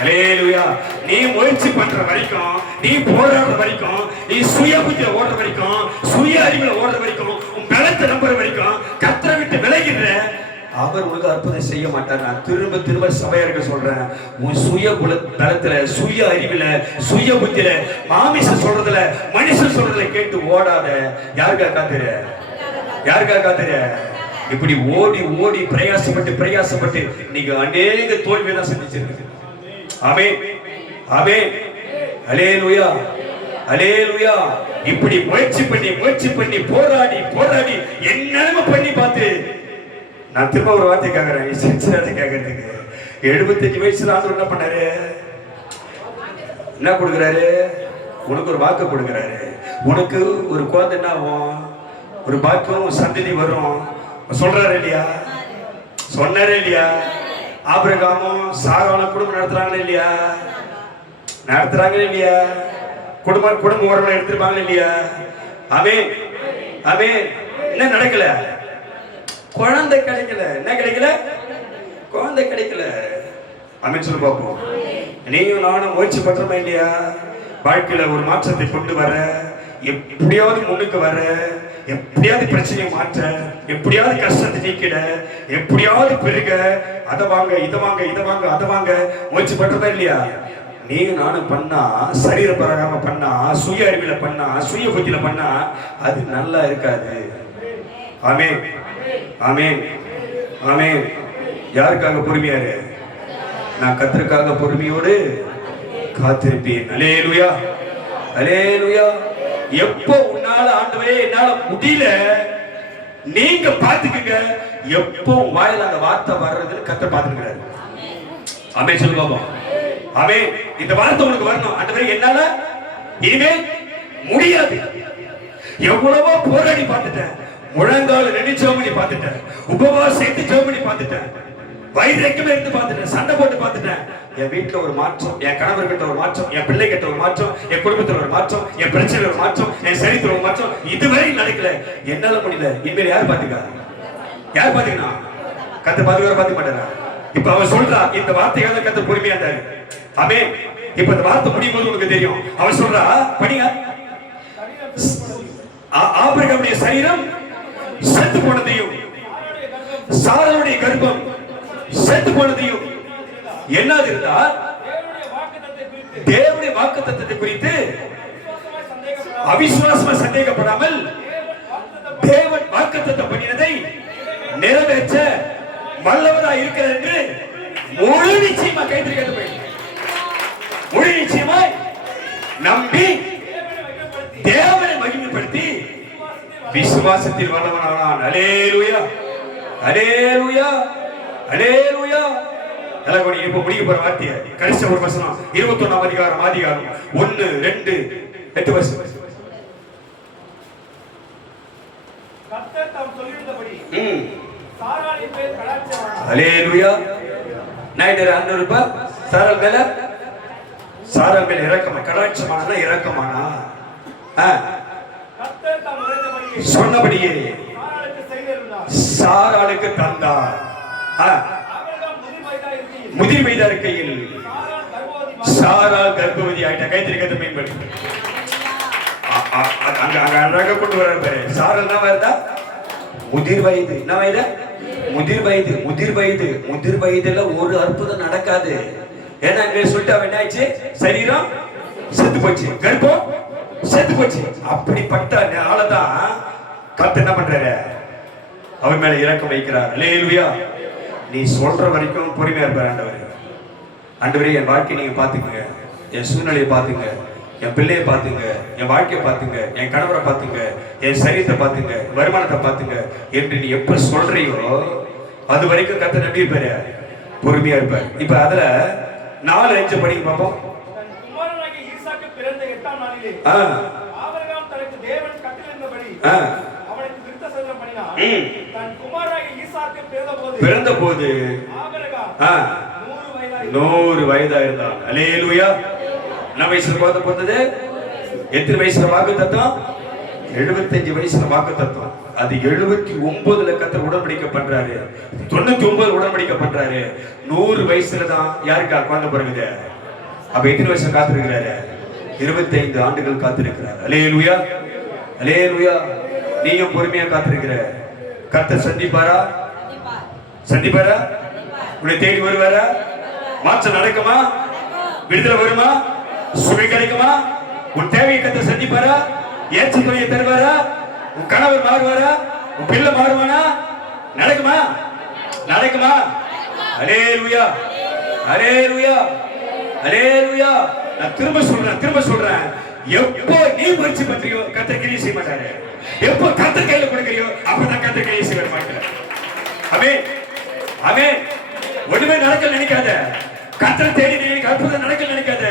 அல்லேலூயா. நீ முயற்சி பண்ற வரைக்கும், நீ போராடுற வரைக்கும், நீ சுய புத்தியில ஓடுற வரைக்கும், சுய அறிவுல ஓடுற வரைக்கும், உன் பலத்தை நம்புற வரைக்கும் கர்த்தரை விட்டு விலகிடுற, அவர் உனக்கு அற்புதம் செய்ய மாட்டார். நான் திரும்ப திரும்ப சபையாருக்கு சொல்றேன், உன் சுய பலத்துல, சுய அறிவுல, சுய புத்தியில, மாமிச சொல்றதுல, மனுஷன் சொல்றதுல கேட்டு ஓடாத. யாருக்கா காத்துற? யாருக்கா காத்துற? இப்படி ஓடி ஓடி பிரயாசப்பட்டு பிரயாசப்பட்டு நீங்க அநேக தோல்வியெல்லாம் சந்திச்சிருக்கு. ஆமென், ஆமென். அல்லேலூயா, அல்லேலூயா. இப்படி முயற்சி பண்ணி முயற்சி பண்ணி போராடி போராடி என்னென்ன பண்ணி பார்த்து, நான் திரும்ப ஒரு வார்த்தை கேட்கிறேன், சின்சியரா கேட்கறதுக்கு. 75 வயசுல ஆண்டவர் என்ன பண்ணாரு? என்ன கொடுக்குறாரு? உனக்கு ஒரு வாக்கு கொடுக்குறாரு. உனக்கு ஒரு குழந்தை என்ன ஆகும்? ஒரு பாக்கியம் சந்ததி வரும் சொல்றாரு இல்லையா? சொன்னாரே இல்லையா? ஆபிரகாமும் சாராளும் குடும்பம் நடத்துறாங்களே இல்லையா? நடத்துறாங்களே இல்லையா? குடும்ப உறவுகளை எடுத்துருப்பாங்களே இல்லையா? ஆமென், ஆமென். என்ன நடக்கல? குழந்தை கிடைக்கல. என்ன கிடைக்கல? குழந்தை கிடைக்கல. ஆமென் சொல்லு பாப்போம். நீயும் நானும் முயற்சி பண்றோமா இல்லையா? வாழ்க்கையில ஒரு மாற்றத்தை கொண்டு வர, எப்படியாவது முன்னுக்கு வர, எப்படியாவது பிரச்சனையை மாற்ற, எப்படியாவது கஷ்டத்தை நீக்கிட, எப்படியாவது பெருக, அதை வாங்க இதை வாங்க இதை வாங்க அதை வாங்க முயற்சி பண்றதா இல்லையா? நீயும் நானும் பண்ணா, சரீர பிரகாரமா பண்ணா, சுய அறிவில பண்ணா, சுய புத்தியில பண்ணா அது நல்லா இருக்காது. ஆமென், ஆமென், ஆமென். யாருக்காக பொறுமையாரு? நான் கர்த்தருக்காக பொறுமையோடு காத்திருப்பேன். அல்லேலூயா, அல்லேலூயா. எப்போ உன்னால ஆண்டவரே என்னால முடியல நீங்க பாத்துக்கங்க, எப்போ வாயில அந்த வார்த்தை வர்றதுன்னு கர்த்தர் பாத்துக்கிறாரு. ஆமென் சொல்லு பாப்போம். ஆமென். இந்த வார்த்தை உனக்கு வரணும். ஆண்டவரே என்னால இனிமே முடியாது. எவ்வளவோ போராடி பார்த்துட்டேன், முழங்கால நின்று ஜெபம் பண்ணி பார்த்துட்டேன், உபவாசம் செய்து ஜெபம் பண்ணி பார்த்துட்டேன், வைரக்கமே இருந்து பார்த்துட்டேன், சண்டை போட்டு பார்த்துட்டேன். என் வீட்டுல ஒரு மாற்றம், என் கணவர் கிட்ட ஒரு மாற்றம், என் பிள்ளை கிட்ட ஒரு மாற்றம், என் குடும்பத்துல ஒரு மாற்றம், என் பிரச்சனையில ஒரு மாற்றம், என் சரித்திர ஒரு மாற்றம், இதுவரை நடக்கல. என்னால முடியல. இனிமேல் யார் பாத்துக்கா? யார் பாத்தீங்கன்னா? கத்த பாத்துக்கார பாத்துக்க மாட்டாரா? இப்ப அவன் சொல்றா, இந்த வார்த்தைக்காக கத்த பொறுமையா இருந்தாரு. ஆமென். இப்ப இந்த வார்த்தை முடியும் போது உனக்கு தெரியும். அவன் சொல்றா, படிங்க. ஆபிரகாமுடைய சரீரம் செத்து போனதையும் சாராளுடைய கர்ப்பம் செத்து போனதையும் என்னது இருந்தால் தேவனுடைய வாக்குத்தத்தத்தை குறித்து அவிசுவாசமா சந்தேகப்படாமல் தேவன் வாக்குத்தத்தம் பண்ணினதை நிறைவேற்ற வல்லவரா இருக்கிறார் என்று முழு நிச்சயமா கைத்திருக்கிறது. முழு நிச்சயமாய் நம்பி தேவனை மகிமைப்படுத்தி விசுவாசத்தில் வல்லவனானான். அல்லேலூயா, அல்லேலூயா, அல்லேலூயா. எல்லாம் இப்ப முடிக்க போற வார்த்தைய கடைசி ஒரு வசனம் 21ஆம் அதிகாரம் 1, 2, 8 வசனம். கர்த்தர் தாம் சொல்லியிருந்தபடி சாராளின் மேல் கடாட்சமானார். அல்லேலூயா. நைடர் அன்னருப்ப சாராள் மேல் இரக்கமா கடாட்சமானா இரக்கமானா கர்த்தர் தாம் உரைத்தபடி சொன்னபடியே சாராளுக்கு தந்தார். முதிர் வயதா இருக்கையில் சாராள் கர்ப்பவதி ஆயிட்டா. கைத்திருக்கிறது மேம்பட்டு அங்க அழகா கொண்டு வர பாரு. சாராள் தான் வருதா முதிர் வயது. என்ன வயது? முதிர் வயது. முதிர் வயதுல ஒரு அற்புதம் நடக்காது. ஏன்னா சொல்லிட்டு அவன் என்ன ஆயிடுச்சு? சரீரம் செத்து போச்சு, கர்ப்பம் செத்து போச்சு. அப்படிப்பட்ட ஆளதான் கர்த்தர் என்ன பண்றாரு? அவன் மேல இரக்கம் வைக்கிறார். அல்லேலூயா. நீ சொல்ற வரைக்கும் பொறுமையா இருப்பார் ஆண்டவர். ஆண்டவரே, என் வாழ்க்கையை நீங்க பாத்துக்கங்க, என் சூழ்நிலையை பாத்துங்க, என் பிள்ளையை பாத்துங்க, என் வாழ்க்கையை பாத்துங்க, என் கணவரை பாத்துங்க, என் சரீரத்தை பாத்துங்க, வருமானத்தை பாத்துங்க என்று நீ எப்ப சொல்றியோ அது வரைக்கும் கர்த்தர் நம்பி இருப்பாரு, பொறுமையா இருப்பார். இப்ப அதுல 4:5 படிக்க பாப்போம். பிறந்த போது 100 வயதா இருந்தான். அல்லேலூயா. என்ன வயசுல குழந்தை பிறந்தது? எத்தனை வயசுல வாக்கு தத்துவம்? 75 வயசுல வாக்கு தத்துவம். அது 79ல கர்த்தர் உடன்படிக்கை பண்றாரு, 99 உடன்படிக்கை பண்றாரு. 100 வயசுல தான் யாருக்கா குழந்தை பிறகுது? அப்ப எத்தனை வருஷம் காத்திருக்கிறாரு? 25 ஆண்டுகள் காத்திருக்கிறார். அல்லேலூயா, அல்லேலூயா. நீயும் பொறுமையா காத்திருக்கிற. கர்த்தர் சந்திப்பாரா? சந்திப்பாரா? உன்னை தேடி வருவாரா? மாற்றம் நடக்குமா? விடுதலை வருமா? சுமை கிடைக்குமா? உன் தேவையை கர்த்தர் சந்திப்பாரா? ஏற்ற துணையை தருவாரா? உன் கணவர் மாறுவாரா? உன் பிள்ளை மாறுவானா? நடக்குமா? நடக்குமா? அல்லேலூயா, அல்லேலூயா, அல்லேலூயா. நான் திரும்ப சொல்றேன், எப்போ நீ முயற்சி பண்றியோ கர்த்தர் கிரியை செய்ய மாட்டாரு. எப்போ கர்த்தர் கையில கொடுக்கறியோ அப்பதான் கர்த்தர் கிரியை செய்ய மாட்டாரு. ஆமென், ஆமென். ஒண்ணுமே நடக்க நினைக்காத. கர்த்தரை தேடி நீங்க அற்புதம் நடக்க நினைக்காத.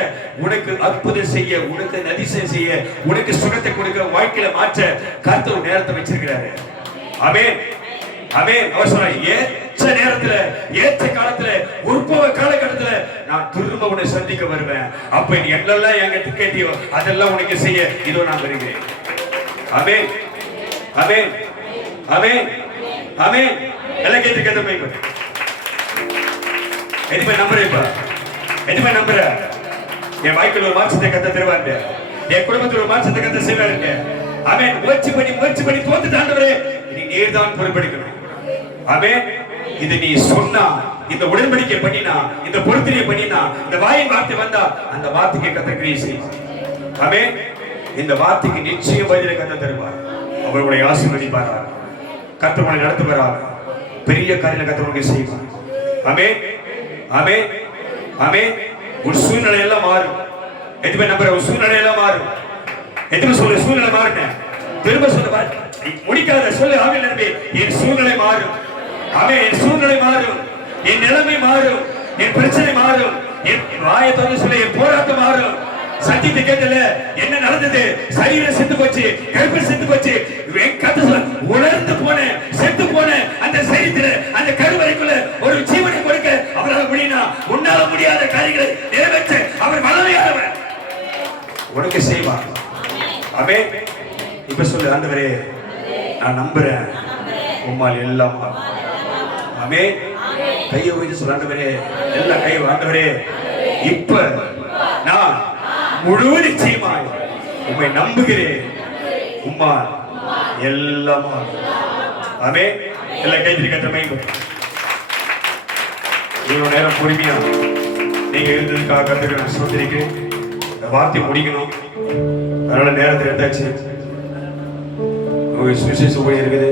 உனக்கு அற்புதம் செய்ய, உனக்கு அதிசயம் செய்ய, உனக்கு சுகத்தை கொடுக்க, வாழ்க்கையில மாற்ற கர்த்தர் நேரத்தை வச்சிருக்கிறாரு. ஆமென், ஆமென். அவர் சொன்னார், ஏற்ற நேரத்துல, ஏற்ற காலத்துல, உற்பவ காலகட்டத்துல நான் திரும்ப உன்னை சந்திக்க வருவேன். அப்ப நீ எல்லாம் என்கிட்ட கேட்டியோ அதெல்லாம் உனக்கு செய்ய இதோ நான் வருகிறேன். ஆமென், ஆமென், ஆமென், ஆமென். எல்லாம் கேட்டு போய் எதுமே நம்புறேப்பா, எதுமே நம்புற. என் வாழ்க்கையில் ஒரு மாற்றத்தை கத்த தருவாங்க, என் குடும்பத்தில் ஒரு மாற்றத்தை கத்த செய்வாருங்க. ஆமென். முயற்சி பண்ணி தோத்து தாண்டவரே, நீ நேர்தான் பொறுப்பெடுக்கணும். ஆமென். இது நீ சொன்னா, இந்த உடன்படிக்கை பண்ணினா, இந்த பொறுத்திரியை பண்ணினா, இந்த வாயின் வார்த்தை வந்தா அந்த வார்த்தைக்கு கத்த கிரியை செய்யும். ஆமென். இந்த வார்த்தைக்கு நிச்சயம் பதிலை கத்த தருவார். அவருடைய ஆசீர்வதிப்பாரா, கர்த்தர் உன்னை நடத்துவார். பெரிய காரியங்களை கர்த்தர் உனக்கு செய்வார். ஆமென், ஆமென், ஆமென். ஒரு சூழ்நிலை எல்லாம் மாறும். எதுமே நம்புற, ஒரு சூழ்நிலை எல்லாம் மாறும். எதுமே சொல்லு, சூழ்நிலை மாறும். திரும்ப சொல்ல, முடிக்காத சொல்லு. ஆமென் நம்பி, என் சூழ்நிலை மாறும். ஆமென். என் சூழ்நிலை மாறும், என் நிலைமை மாறும், என் பிரச்சனை மாறும், என் வாயை திறந்து சொல்லு, என் போராட்டம் மாறும். சத்தியத்தை கேட்டல, என்ன நடந்தது? சரீரம் செத்து போச்சு, கருப்பல் செத்து போச்சு. உணர்ந்து போன, செத்து போன அந்த சரீரத்துல, அந்த கருவறைக்குள்ள ஒரு ஜீவனை கொடுக்க அவரால் முடியுமா? உன்னால முடியாத காரியங்களை நிறைவேற்ற அவர் வல்லமையானவர். உனக்கு செய்வார். ஆமென். இப்ப சொல்லு, ஆண்டவரே நான் நம்புறேன், உம்மால் எல்லாம். ஆமென். கையை உயர்த்தி சொல்லு, ஆண்டவரே எல்லாம் கை. ஆண்டவரே இப்ப நான் முழு நிச்சயமாய் உம்மை நம்புகிறேன், உம்மால் எல்லாம். ஆமென். எல்லாம் கைத்தறி கத்தமை. இவ்வளவு நேரம் பொறுமையா நீங்க இருந்ததுக்காக கத்துக்க நான் சோதரிக்கிறேன். இந்த வார்த்தை முடிக்கணும், அதனால நேரத்தை எடுத்தாச்சு. சுவிசேஷ ஊழியர் இருக்குது.